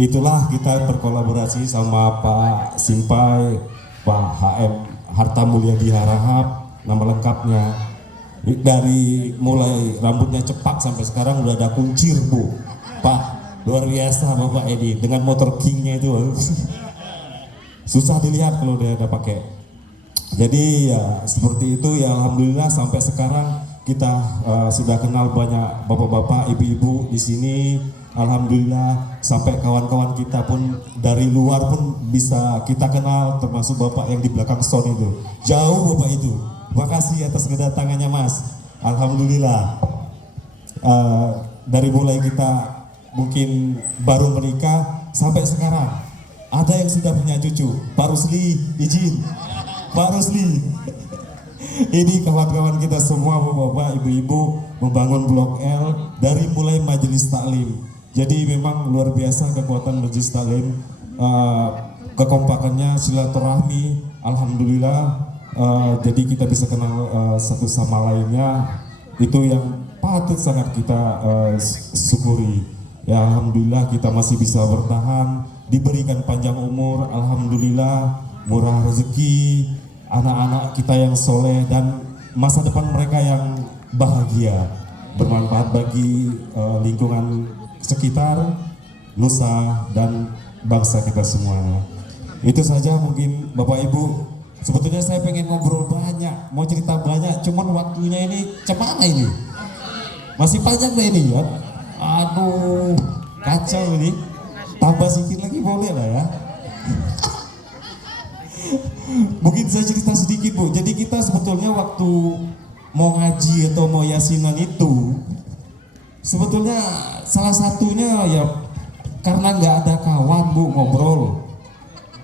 Itulah kita berkolaborasi sama Pak Simpai, Pak HM Harta Mulyadi Harahap, nama lengkapnya. Dari mulai rambutnya cepak sampai sekarang udah ada kuncir Bu. Pak, luar biasa Bapak Edi dengan motor Kingnya itu. Susah dilihat kalau dia ada pakai. Jadi ya seperti itu ya, alhamdulillah sampai sekarang kita sudah kenal banyak bapak-bapak, ibu-ibu di sini. Alhamdulillah sampai kawan-kawan kita pun dari luar pun bisa kita kenal, termasuk bapak yang di belakang sound itu. Jauh bapak itu. Makasih atas kedatangannya Mas. Alhamdulillah. Dari mulai kita mungkin baru menikah sampai sekarang ada yang sudah punya cucu. Pak Rusli izin. Pak Rusli. Ini kawan-kawan kita semua bapak-bapak, ibu-ibu membangun Blok L dari mulai majelis taklim. Jadi memang luar biasa kekuatan majelis taklim, kekompakannya, silaturahmi, alhamdulillah. Jadi kita bisa kenal satu sama lainnya, itu yang patut sangat kita syukuri. Ya alhamdulillah kita masih bisa bertahan, diberikan panjang umur, alhamdulillah, murah rezeki, anak-anak kita yang soleh dan masa depan mereka yang bahagia, bermanfaat bagi lingkungan sekitar, nusa dan bangsa kita semua. Itu saja mungkin Bapak Ibu. Sebetulnya saya pengen ngobrol banyak, mau cerita banyak, cuman waktunya ini cemana ini? Masih panjang deh ini ya. Aduh, kacau ini. Tambah sedikit lagi boleh lah ya. Mungkin saya cerita sedikit Bu. Jadi kita sebetulnya waktu mau ngaji atau mau yasinan itu, sebetulnya salah satunya ya karena nggak ada kawan Bu ngobrol.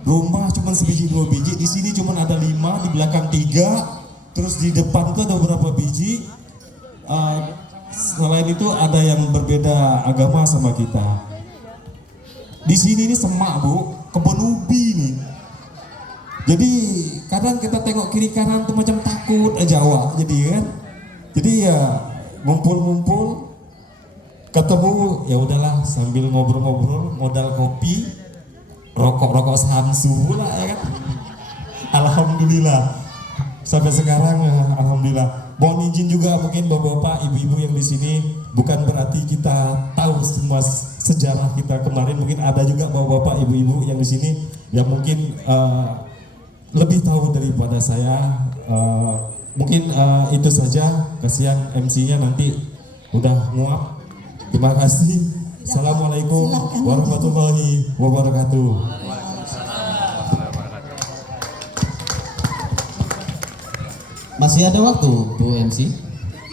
Rumah cuma sebiji dua biji, di sini cuma ada 5, di belakang 3, terus di depan itu ada beberapa biji. Selain itu ada yang berbeda agama sama kita. Di sini ini semak Bu, kebun ubi nih. Jadi kadang kita tengok kiri kanan tuh macam takut Jawa jadi kan. Jadi ya ngumpul-ngumpul ketemu ya udahlah sambil ngobrol-ngobrol, modal kopi, rokok-rokok Samsu lah ya kan. Alhamdulillah sampai sekarang ya alhamdulillah. Mohon izin juga mungkin bapak-bapak, ibu-ibu yang di sini, bukan berarti kita tahu semua sejarah kita kemarin. Mungkin ada juga bapak-bapak, ibu-ibu yang di sini yang mungkin lebih tahu daripada saya. Mungkin itu saja. Kasihan MC-nya nanti udah nguap. Terima kasih. Assalamualaikum warahmatullahi wabarakatuh. Masih ada waktu Bu MC?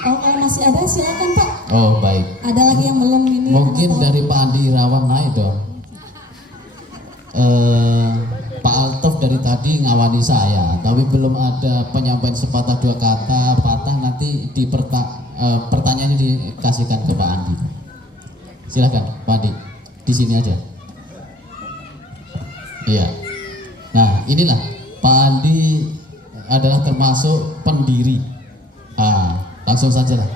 Oh, kalau masih ada silakan Pak. Oh baik. Ada lagi yang belum ini? Mungkin atau- dari Pak Andi Irawan naik dong. Pak Altaf dari tadi ngawani saya, tapi belum ada penyampaian sepatah dua kata. Patah nanti pertanyaannya dikasihkan ke Pak Andi. Silakan Pak Andi, di sini aja. Iya. Nah inilah Pak Andi adalah termasuk pendiri. Langsung saja lah.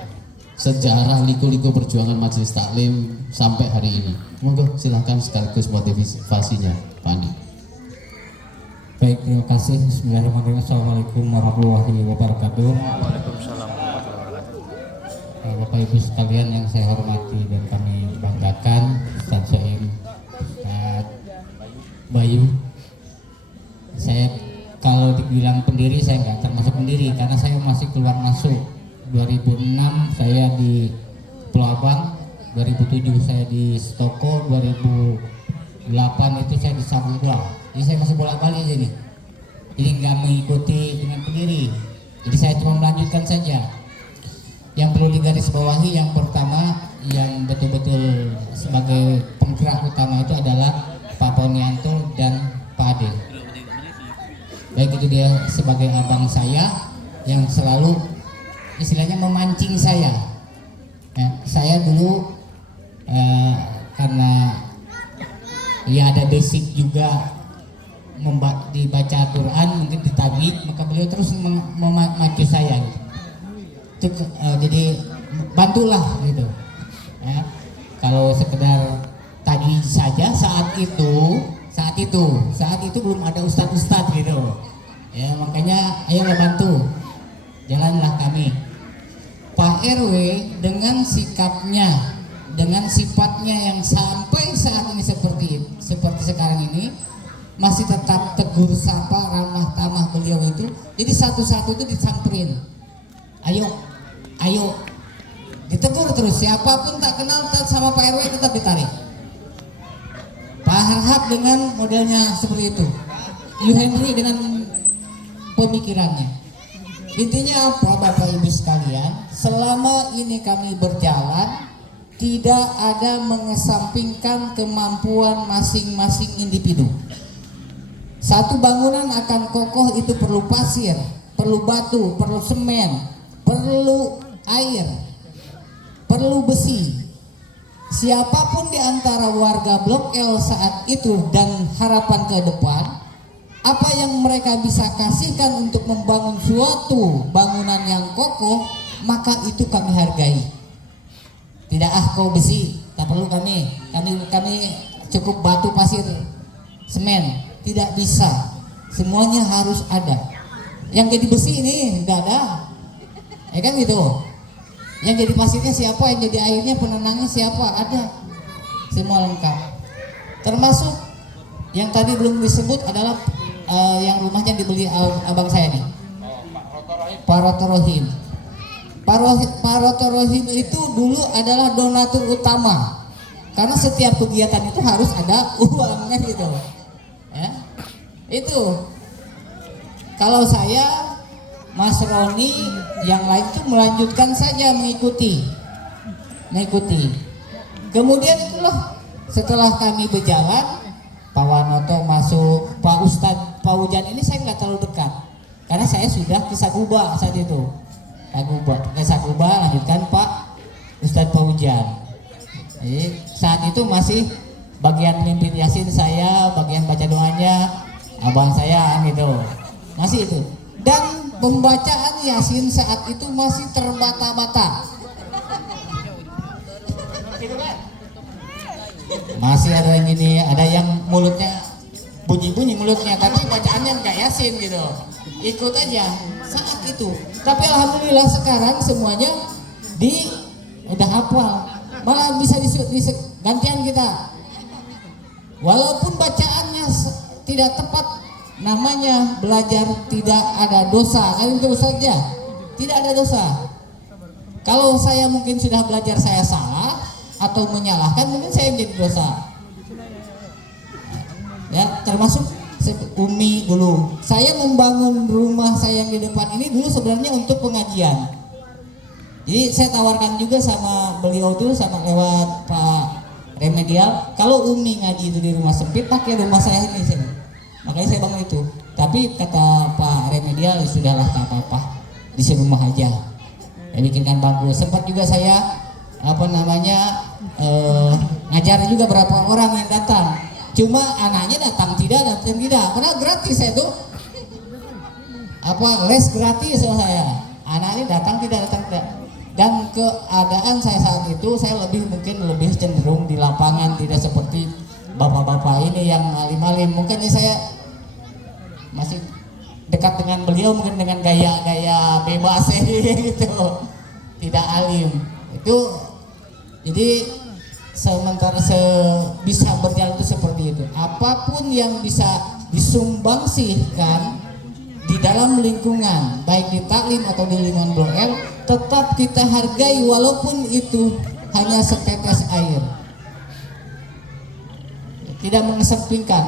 Sejarah liku-liku perjuangan Majelis Taklim sampai hari ini. Monggo silahkan sekaligus motivasinya Pak Andi. Baik, terima kasih. Bismillahirrahmanirrahim. Assalamualaikum warahmatullahi wabarakatuh. Waalaikumsalam warahmatullahi wabarakatuh. Bapak Ibu sekalian yang saya hormati dan kami banggakan, Ustaz Soim, Bayu. Saya kalau dibilang pendiri, saya nggak termasuk pendiri karena saya masih keluar masuk. 2006 saya di Pulau Abang, 2007 saya di Stoko, 2008 itu saya di Sabungkua. Jadi saya masih bolak-balik aja nih. Jadi nggak mengikuti dengan pendiri. Jadi saya cuma melanjutkan saja. Yang perlu digarisbawahi yang pertama, yang betul-betul sebagai penggerak utama itu adalah Pak Ponianto dan Pak Ade. Baik itu dia sebagai abang saya yang selalu istilahnya memancing saya. Saya dulu karena ya ada basic juga dibaca Quran, mungkin ditagih, maka beliau terus memacu saya. Jadi bantulah gitu. Ya, kalau sekedar tagih saja saat itu belum ada ustadz gitu. Ya makanya ayolah bantu, jalanlah kami. Pak RW dengan sikapnya, dengan sifatnya yang sampai saat ini seperti sekarang ini masih tetap tegur sapa, ramah tamah beliau itu. Jadi satu-satu itu disamperin. Ayo, ditegur terus. Siapapun tak kenal sama Pak RW tetap ditarik. Pak Harhab dengan modelnya seperti itu. Yu Henry dengan pemikirannya. Intinya apa Bapak Ibu sekalian? Selama ini kami berjalan, tidak ada mengesampingkan kemampuan masing-masing individu. Satu bangunan akan kokoh itu perlu pasir, perlu batu, perlu semen, perlu air, perlu besi. Siapapun di antara warga Blok L saat itu dan harapan ke depan, apa yang mereka bisa kasihkan untuk membangun suatu bangunan yang kokoh, maka itu kami hargai. Tidak kau besi, tak perlu kami cukup batu, pasir, semen, tidak bisa. Semuanya harus ada. Yang jadi besi ini tidak ada, ya kan gitu. Yang jadi pasirnya siapa, yang jadi airnya, penenangnya siapa, ada. Semua lengkap. Termasuk yang tadi belum disebut adalah yang rumahnya dibeli abang saya nih, Pak Rotorohim. Pak Rotorohim itu dulu adalah donatur utama, karena setiap kegiatan itu harus ada uangnya gitu. Ya, itu. Kalau saya, Mas Roni, yang lain itu melanjutkan saja mengikuti. Kemudian itulah setelah kami berjalan, Pak Wanoto masuk, Pak Ustadz Pak Ujan ini saya nggak terlalu dekat, karena saya sudah ke Saguba saat itu. Ke Saguba lanjutkan Pak Ustadz Pak Ujan. Jadi saat itu masih bagian mimpin Yasin saya, bagian baca doanya abang saya gitu, masih itu. Dan pembacaan Yasin saat itu masih terbata-bata. Masih ada yang ini, ada yang mulutnya bunyi-bunyi mulutnya, tapi bacaannya nggak Yasin gitu. Ikut aja saat itu. Tapi alhamdulillah sekarang semuanya udah hafal. Malah bisa gantian kita. Walaupun bacaannya tidak tepat, namanya belajar tidak ada dosa. Kan itu saja. Tidak ada dosa. Kalau saya mungkin sudah belajar saya salah atau menyalahkan, mungkin saya menjadi dosa. Ya, termasuk Umi dulu. Saya membangun rumah saya yang di depan ini dulu sebenarnya untuk pengajian. Jadi saya tawarkan juga sama beliau tuh, sama lewat Pak Remedial, kalau Umi ngaji itu di rumah sempit, pakai rumah saya ini sini. Makanya saya bangun itu. Tapi kata Pak Remedial, sudahlah tak apa-apa, di rumah aja. Ya, bikinkan bangku. Sempat juga saya ngajar juga berapa orang yang datang. Cuma anaknya datang tidak, karena gratis saya tuh. Les gratis sama saya. Anaknya datang tidak. Dan keadaan saya saat itu, saya lebih cenderung di lapangan, tidak seperti bapak-bapak ini yang alim-alim. Mungkin saya masih dekat dengan beliau, mungkin dengan gaya bebas gitu, tidak alim. Itu jadi sementara bisa berjalan itu seperti itu. Apa apapun yang bisa disumbangsihkan di dalam lingkungan, baik di taklim atau di lingkungan Blok L, tetap kita hargai walaupun itu hanya setetes air. Tidak mengesampingkan,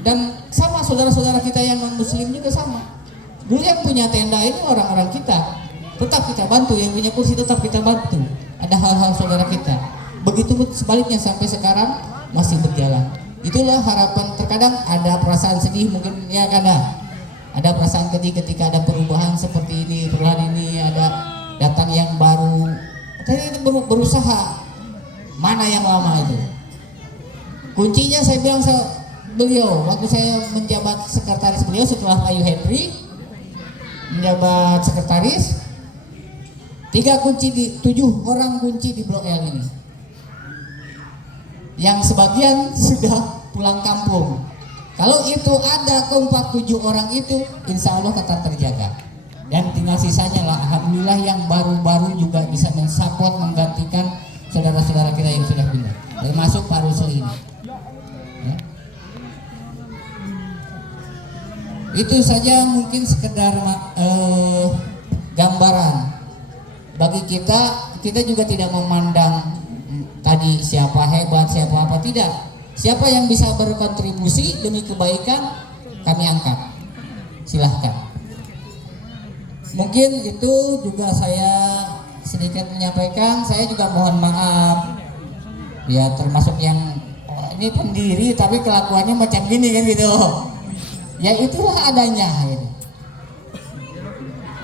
dan sama saudara-saudara kita yang non-muslim juga sama. Dulu yang punya tenda ini orang-orang kita, tetap kita bantu, yang punya kursi tetap kita bantu. Ada hal-hal saudara kita. Begitu sebaliknya sampai sekarang masih berjalan. Itulah harapan. Terkadang ada perasaan sedih mungkin ya, karena ada perasaan ketika ada perubahan seperti ini, perlahan ini ada datang yang baru. Tapi itu berusaha, mana yang lama itu. Kuncinya saya bilang beliau waktu saya menjabat sekretaris beliau setelah Pak Henry menjabat sekretaris, 7 orang kunci di Blok L ini, yang sebagian sudah pulang kampung. Kalau itu ada kompak 7 orang itu, insya Allah tetap terjaga. Dan tinggal sisanya lah, alhamdulillah yang baru-baru juga bisa mensupport, menggantikan saudara-saudara kita yang sudah pindah, termasuk Pak Rusli ini. Ya. Itu saja mungkin sekedar gambaran. Bagi kita juga tidak memandang tadi siapa hebat, siapa apa, tidak. Siapa yang bisa berkontribusi demi kebaikan, kami angkat. Silahkan. Mungkin itu juga saya sedikit menyampaikan. Saya juga mohon maaf, ya termasuk yang ini pendiri tapi kelakuannya macam gini kan gitu. Ya itulah adanya gitu.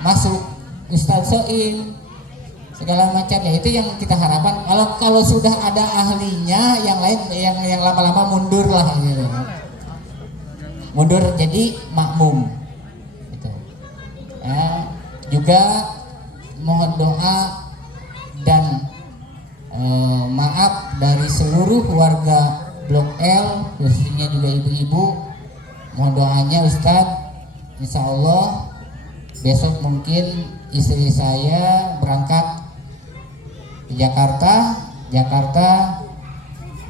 Masuk Ustadz Soim segala macam, ya itu yang kita harapkan. Kalau sudah ada ahlinya, yang lain yang lama-lama mundur lah gitu. Mundur jadi makmum gitu. Juga mohon doa dan maaf dari seluruh warga Blok L, khususnya juga ibu-ibu. Mohon doanya Ustadz, insya Allah besok mungkin istri saya berangkat Jakarta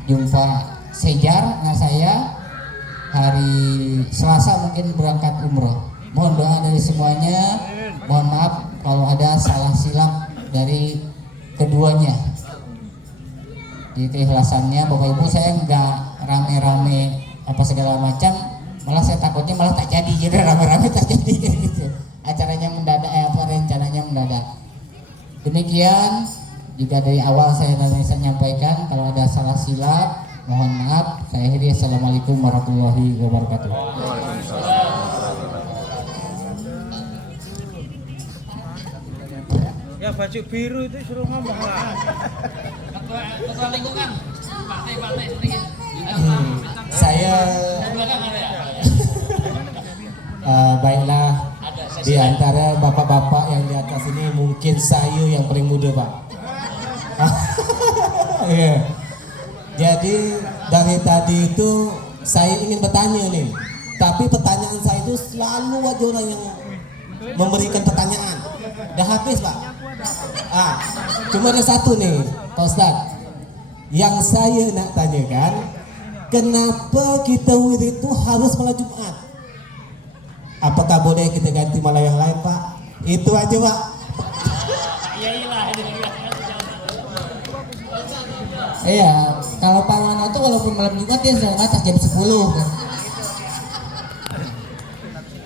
jumpa Sejar, nah saya hari Selasa mungkin berangkat umroh. Mohon doa dari semuanya. Mohon maaf kalau ada salah silap dari keduanya. Di keikhlasannya Bapak Ibu, saya nggak rame-rame apa segala macam, malah saya takutnya malah tak jadi, jadi rame-rame tak jadi gitu. Acaranya mendadak, rencananya mendadak. Demikian. Jika dari awal saya bisa menyampaikan, kalau ada salah silap, mohon maaf. Saya akhiri. Assalamualaikum warahmatullahi wabarakatuh. Ya baju biru itu suruh ngomong lah. Ketua lingkungan, partai sedikit. Saya baiklah, di antara bapak-bapak yang di atas ini mungkin saya yang paling muda, Pak. Yeah. Jadi dari tadi itu saya ingin bertanya nih, tapi pertanyaan saya itu selalu ada orang yang memberikan pertanyaan. Dah habis, Pak. Cuma ada satu nih, Pak Ustadz, yang saya nak tanyakan, kenapa kita wirid itu harus malam Jumat? Apakah boleh kita ganti malam yang lain, Pak? Itu aja, Pak. Iya, kalau Pak Wanoto walaupun malam Jumat dia sudah atas jam 10 kan.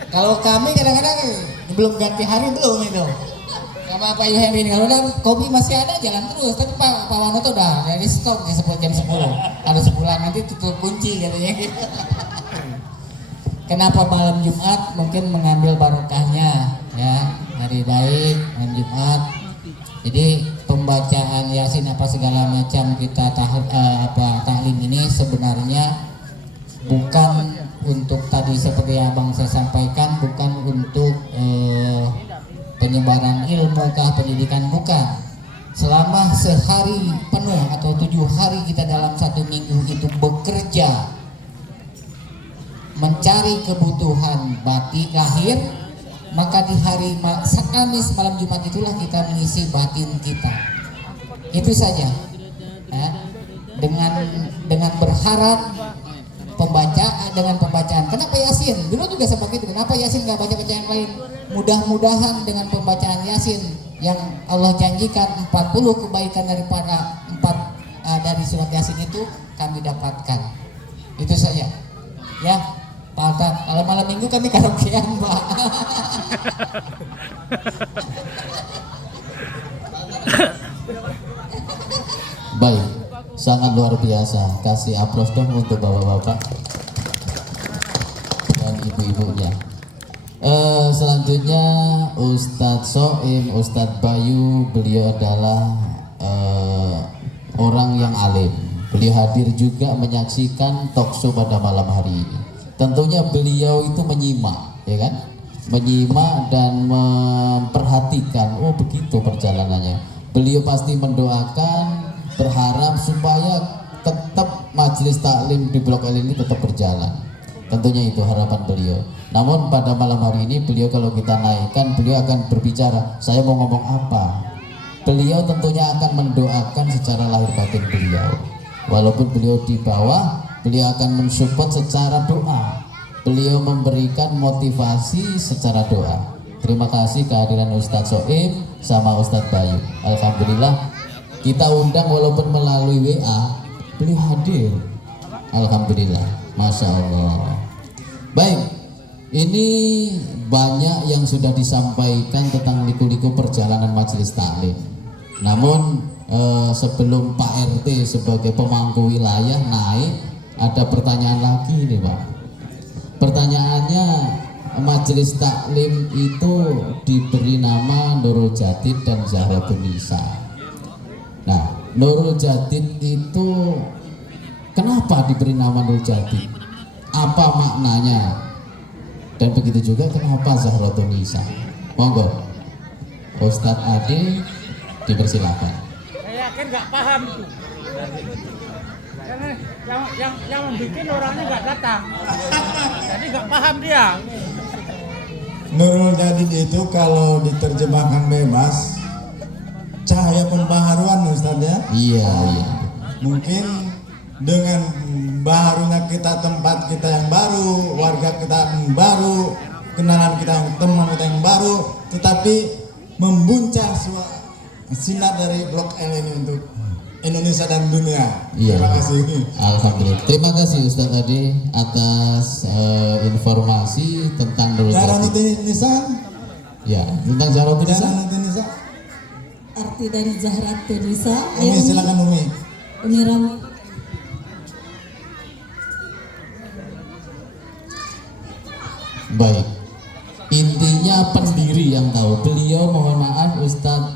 Kalau kami kadang-kadang belum ganti hari belum itu. Sama Pak Yuhemi ini kalau udah kopi masih ada jalan terus, tapi Pak Wanoto udah dari stop di jam 10. Harus pulang nanti tutup kunci katanya gitu. Kenapa malam Jumat? Mungkin mengambil barokahnya ya, hari baik malam Jumat. Jadi pembacaan Yasin apa segala macam kita taklim ini sebenarnya bukan untuk tadi seperti abang saya sampaikan, bukan untuk penyebaran ilmu kah, pendidikan, bukan. Selama sehari penuh atau 7 hari kita dalam 1 minggu itu bekerja mencari kebutuhan batin lahir, maka di hari Kamis malam Jumat itulah kita mengisi batin kita. Itu saja ya. Dengan berharap dengan pembacaan. Kenapa Yasin? Dulu juga seperti itu. Kenapa Yasin nggak baca bacaan yang lain? Mudah-mudahan dengan pembacaan Yasin yang Allah janjikan 40 kebaikan daripada 4 dari surat Yasin itu kami dapatkan. Itu saja. Ya, Pak Ustadz, kalau malam minggu kami karaokean, Pak. Baik, sangat luar biasa. Kasih aplaus dong untuk bapak-bapak dan ibu-ibunya. Selanjutnya Ustadz Soim, Ustadz Bayu, beliau adalah orang yang alim. Beliau hadir juga menyaksikan talkshow pada malam hari ini. Tentunya beliau itu menyimak, ya kan? Menyimak dan memperhatikan. Oh begitu perjalanannya. Beliau pasti mendoakan, berharap supaya tetap majelis taklim di Blok L ini tetap berjalan. Tentunya itu harapan beliau. Namun pada malam hari ini beliau kalau kita naikkan, beliau akan berbicara, saya mau ngomong apa. Beliau tentunya akan mendoakan secara lahir batin beliau. Walaupun beliau di bawah, beliau akan mensupport secara doa. Beliau memberikan motivasi secara doa. Terima kasih kehadiran Ustadz Soim sama Ustadz Bayu. Alhamdulillah kita undang walaupun melalui WA, beliau hadir. Alhamdulillah, Masya Allah. Baik, ini banyak yang sudah disampaikan tentang liku-liku perjalanan majelis taklim. Namun sebelum Pak RT sebagai pemangku wilayah naik, ada pertanyaan lagi nih Pak. Pertanyaannya, majelis taklim itu diberi nama Nurul Jadid dan Zahratun Nisa. Nah, Nurul Jadid itu kenapa diberi nama Nurul Jadid? Apa maknanya? Dan begitu juga kenapa Zahratun Nisa? Monggo, Ustadz Ade dipersilakan. Saya yakin nggak paham itu. Yang membuat orangnya nggak datang, jadi nggak paham dia. Nurul Jadid itu kalau diterjemahkan bebas, cahaya pembaharuan Ustaz ya. Iya, iya. Mungkin dengan barunya kita, tempat kita yang baru, warga kita yang baru, kenalan kita yang, teman kita yang baru, tetapi membuncah sinar dari Blok L ini untuk Indonesia dan dunia. Iya. Terima kasih. Alhamdulillah. Terima kasih Ustadz Ade atas informasi tentang Nurul Jadid. Zahratun Nisa. Ya, tentang Zahratun Nisa. Zahratun Nisa. Arti dari Zahratun Nisa. Umi, silakan Umi. Umi Rami. Baik. Intinya pendiri yang tahu. Beliau mohon maaf Ustadz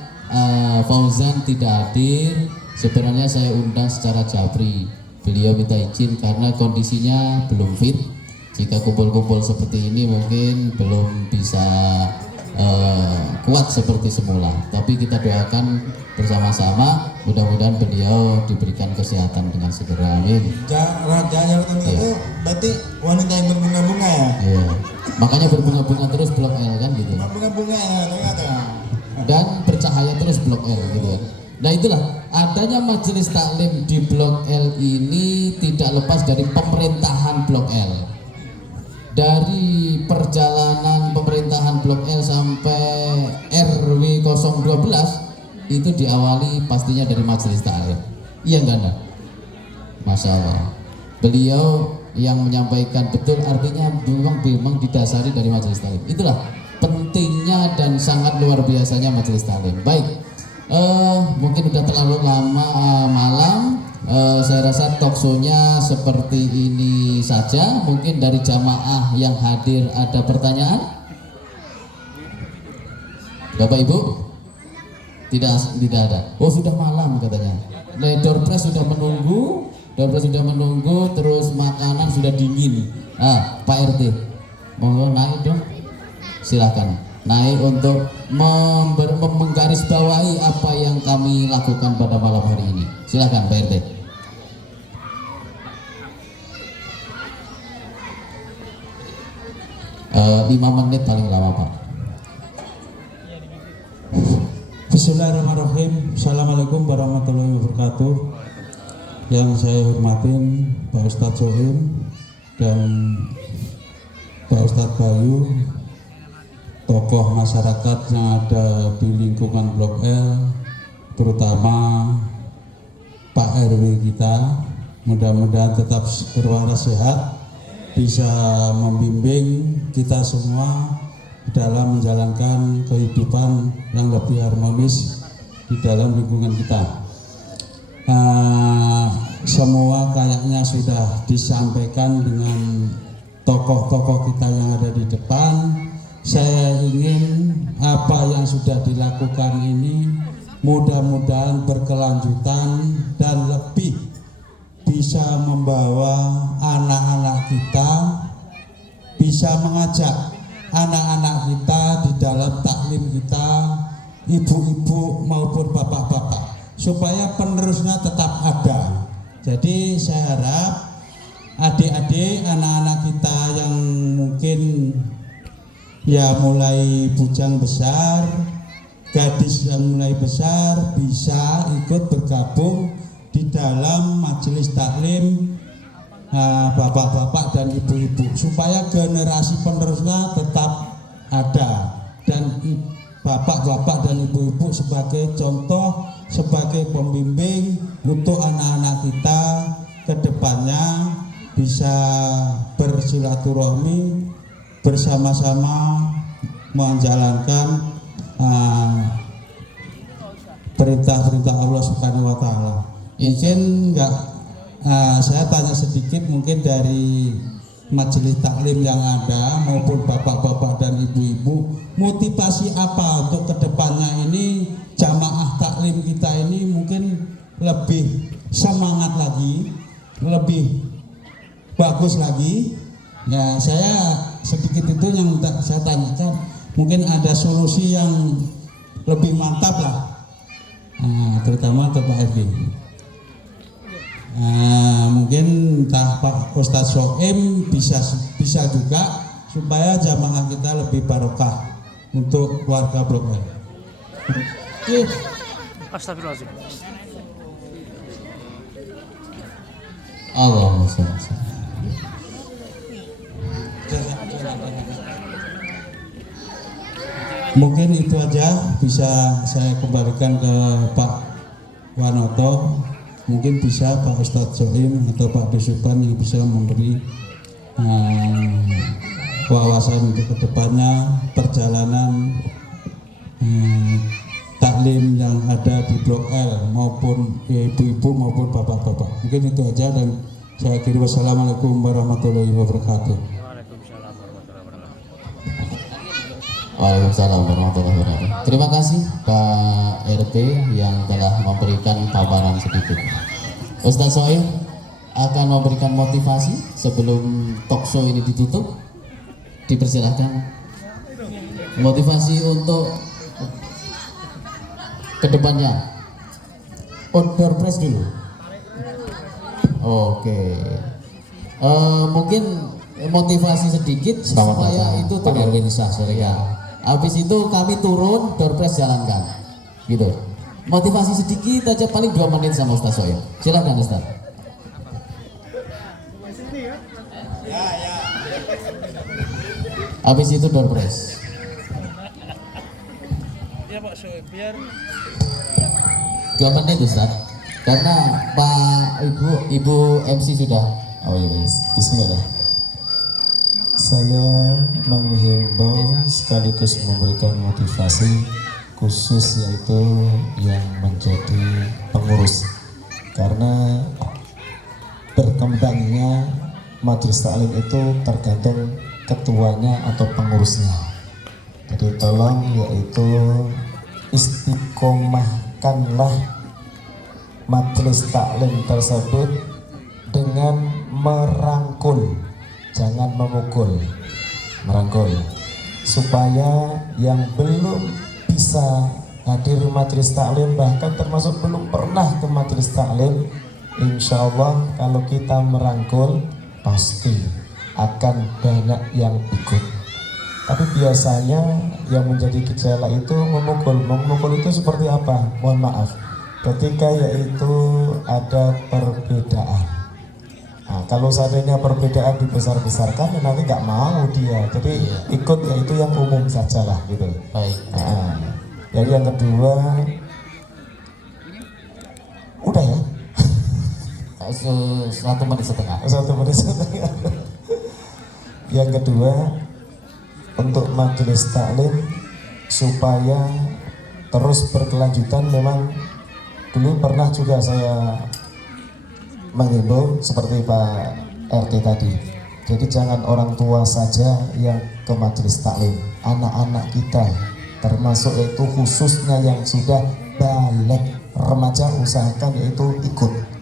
Fauzan tidak hadir. Sebenarnya saya undang secara jabri. Beliau minta izin karena kondisinya belum fit. Jika kumpul-kumpul seperti ini mungkin belum bisa kuat seperti semula. Tapi kita doakan bersama-sama, mudah-mudahan beliau diberikan kesehatan dengan segera. Amin. Zahratun itu berarti wanita yang berbunga-bunga ya? Iya. Makanya berbunga-bunga terus Blok L kan gitu. Bunga-bunga ya, ternyata. Dan bercahaya terus Blok L gitu ya. Nah itulah adanya majelis taklim di Blok L ini tidak lepas dari pemerintahan Blok L. Dari perjalanan pemerintahan Blok L sampai RW 012 itu diawali pastinya dari majelis taklim. Iya enggak Anda? Masya Allah. Beliau yang menyampaikan betul, artinya memang didasari dari majelis taklim. Itulah pentingnya dan sangat luar biasanya majelis taklim. Baik. Mungkin udah terlalu lama malam. Saya rasa talkshow-nya seperti ini saja. Mungkin dari jamaah yang hadir ada pertanyaan? Bapak Ibu? Tidak ada. Oh sudah malam katanya. Nah, doorpress sudah menunggu. Terus makanan sudah dingin. Pak RT, mau naik dong? Silakan. Naik untuk menggarisbawahi apa yang kami lakukan pada malam hari ini. Silakan Pak RT. Lima menit paling lama Pak. Bismillahirrahmanirrahim. Assalamualaikum warahmatullahi wabarakatuh. Yang saya hormatin Pak Ustadz Soim, dan Pak Ustadz Bayu, tokoh masyarakat yang ada di lingkungan Blok L, terutama Pak RW kita, mudah-mudahan tetap berwaras sehat, bisa membimbing kita semua dalam menjalankan kehidupan yang lebih harmonis di dalam lingkungan kita. Semua kayaknya sudah disampaikan dengan tokoh-tokoh kita yang ada di depan. Saya ingin apa yang sudah dilakukan ini mudah-mudahan berkelanjutan dan lebih bisa membawa anak-anak kita, bisa mengajak anak-anak kita di dalam taklim kita, ibu-ibu maupun bapak-bapak, supaya penerusnya tetap ada. Jadi saya harap adik-adik, anak-anak kita yang mungkin ya mulai bujang besar, gadis yang mulai besar, bisa ikut bergabung di dalam majelis taklim bapak-bapak dan ibu-ibu, supaya generasi penerusnya tetap ada, dan bapak-bapak dan ibu-ibu sebagai contoh, sebagai pembimbing untuk anak-anak kita ke depannya bisa bersilaturahmi bersama-sama menjalankan perintah-perintah Allah Subhanahu wa Ta'ala. Mungkin saya tanya sedikit, mungkin dari majelis taklim yang ada maupun bapak-bapak dan ibu-ibu, motivasi apa untuk kedepannya ini jamaah taklim kita ini mungkin lebih semangat lagi, lebih bagus lagi. Ya, saya sedikit itu yang saya tanyakan, mungkin ada solusi yang lebih mantap lah, terutama untuk Pak Erwin. Mungkin entah Pak Ustadz Soim bisa juga, supaya jamaah kita lebih barokah untuk warga Blok M. Astagfirullahaladzim. Allahumma. Mungkin itu aja bisa saya kembalikan ke Pak Wanoto. Mungkin bisa Pak Ustadz Soim atau Pak Desupan yang bisa memberi wawasan untuk kedepannya perjalanan taklim yang ada di Blok L, maupun ibu-ibu maupun bapak-bapak. Mungkin itu aja, dan saya akhiri. Wassalamualaikum warahmatullahi wabarakatuh. Waalaikumsalam warahmatullahi wabarakatuh. Terima kasih Pak RT yang telah memberikan paparan sedikit. Ustadz Soim akan memberikan motivasi sebelum talkshow ini ditutup. Dipersilahkan. Motivasi untuk kedepannya. Outdoor press dulu. Oke. Mungkin motivasi sedikit supaya itu Pak Erwin sah, ya. Habis itu kami turun, door press jalankan, gitu. Motivasi sedikit aja, paling 2 menit sama Ustaz Soim. Silakan Ustaz. Habis itu door press. Iya Pak Soim, biar 2 menit Ustaz. Karena Pak Ibu MC sudah. Oh iya, bismillah. Saya menghimbau sekaligus memberikan motivasi khusus, yaitu yang menjadi pengurus, karena berkembangnya majelis taklim itu tergantung ketuanya atau pengurusnya. Jadi tolong yaitu istiqomahkanlah majelis taklim tersebut dengan merangkul, jangan memukul, merangkul, supaya yang belum bisa hadir majelis taklim, bahkan termasuk belum pernah ke majelis taklim, insya Allah kalau kita merangkul pasti akan banyak yang ikut. Tapi biasanya yang menjadi gejala itu memukul. Memukul itu seperti apa? Mohon maaf, ketika yaitu ada perbedaan, Nah, kalau seandainya perbedaan dibesar-besarkan, ya nanti nggak mau dia. Jadi ikut ya itu yang umum sajalah gitu. Baik. Nah, jadi yang kedua, udah ya. 1 menit setengah. 1 menit setengah. Yang kedua, untuk majelis taklim supaya terus berkelanjutan, memang dulu pernah juga saya menghimbau seperti Pak RT tadi. Jadi jangan orang tua saja yang ke majelis taklim, anak-anak kita termasuk yaitu khususnya yang sudah balik remaja, usahakan yaitu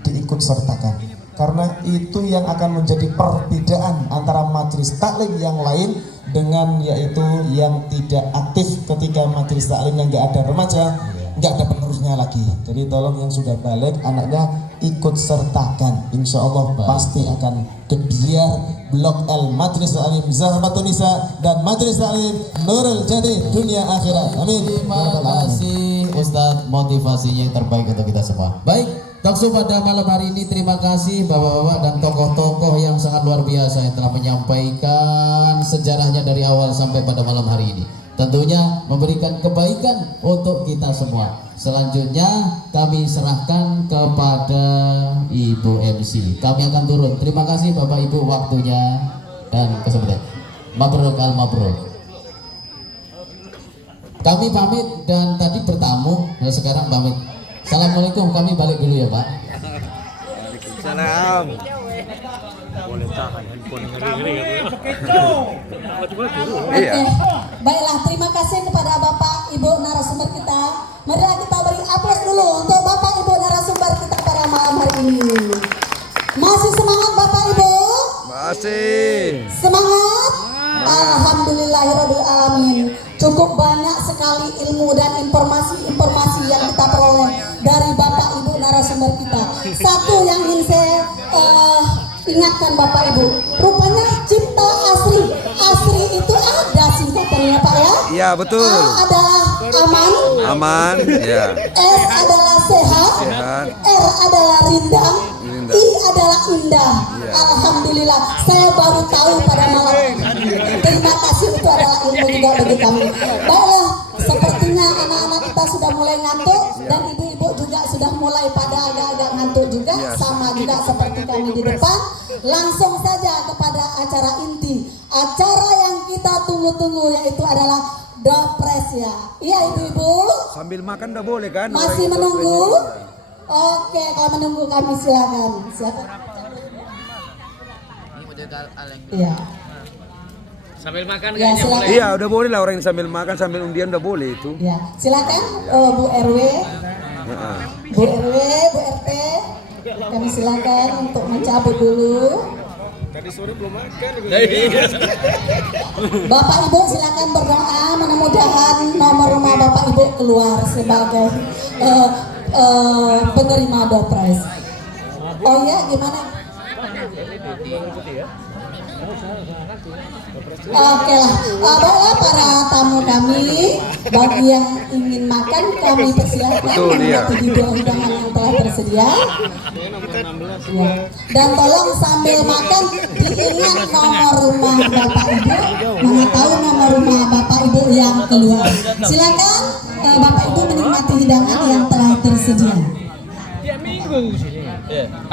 diikut sertakan, karena itu yang akan menjadi perbedaan antara majelis taklim yang lain dengan yaitu yang tidak aktif. Ketika majelis taklim yang nggak ada remaja, nggak ada penerusnya lagi. Jadi tolong yang sudah balik anaknya ikut sertakan, insya Allah pasti akan kebiar Blok L Majelis Taklim Zahabatun Nisa dan Majelis Taklim Nurul Jati dunia akhirat. Amin. Terima kasih Ustadz, motivasinya yang terbaik untuk kita semua. Baik, talkshow pada malam hari ini, terima kasih bapak-bapak dan tokoh-tokoh yang sangat luar biasa yang telah menyampaikan sejarahnya dari awal sampai pada malam hari ini. Tentunya memberikan kebaikan untuk kita semua. Selanjutnya kami serahkan kepada Ibu MC. Kami akan turun. Terima kasih Bapak Ibu waktunya dan kesempatan. Mabruk al-mabruk. Kami pamit dan tadi bertamu, nah sekarang pamit. Assalamualaikum, kami balik dulu ya Pak. Salam. Oke, baiklah, terima kasih kepada Bapak Ibu narasumber kita. Marilah kita beri aplaus dulu untuk Bapak Ibu narasumber kita pada malam hari ini. Masih semangat Bapak Ibu? Masih. Semangat? Alhamdulillahirabbil alamin. Cukup banyak sekali ilmu dan informasi-informasi yang kita peroleh dari Bapak Ibu narasumber kita. Satu yang ingin saya ingatkan Bapak Ibu, rupanya Cipta Asri. Asri itu ada singkatannya Pak ya? Iya betul. A adalah aman. Aman. Ya. S adalah sehat. Sehat. R adalah rindang. Rindang. I adalah indah. Ya. Alhamdulillah, saya baru tahu pada malam ini. Terima kasih, itu adalah ilmu juga bagi kami. Baiklah, sepertinya anak-anak kita sudah mulai ngantuk dan ibu-ibu juga sudah mulai pada agak-agak ngantuk juga, sama juga seperti kami di depan. Langsung saja kepada acara inti, acara yang kita tunggu-tunggu, yaitu adalah Dopres ya. Iya ibu-ibu. Sambil makan udah boleh kan? Masih menunggu? Oke, kalau menunggu kami silakan. Siapa? Iya. Sambil makan Ya, silakan. Iya udah boleh lah, orang yang sambil makan sambil undian udah boleh itu. Ya, silakan Bu RW, Bu RW, Bu RT, kami silakan untuk mencabut dulu. Tadi sore belum makan. Bapak Ibu silakan berdoa, mudah-mudahan nomor rumah Bapak Ibu keluar sebagai penerima Dopres. Oh iya, gimana? Oke lah, baiklah para tamu kami, bagi yang ingin makan kami persilahkan menikmati hidangan yang telah tersedia. Ya. Dan tolong sambil makan diingat nomor rumah Bapak Ibu, mana tahu nomor rumah Bapak Ibu yang keluar. Silakan Bapak Ibu menikmati hidangan yang telah tersedia. Tiap minggu sini.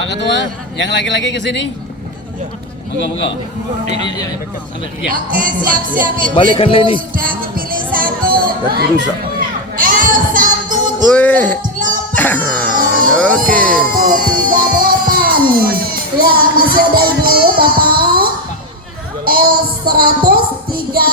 Pak Ketua, yang laki-laki ke sini. Moga-moga. Oke, siap-siap ibu. Balikan Leni. Sudah kepilih satu. Jadi rusak. L138. Wih. Oke. 138. Ya, masih ada Ibu, Bapak. L138.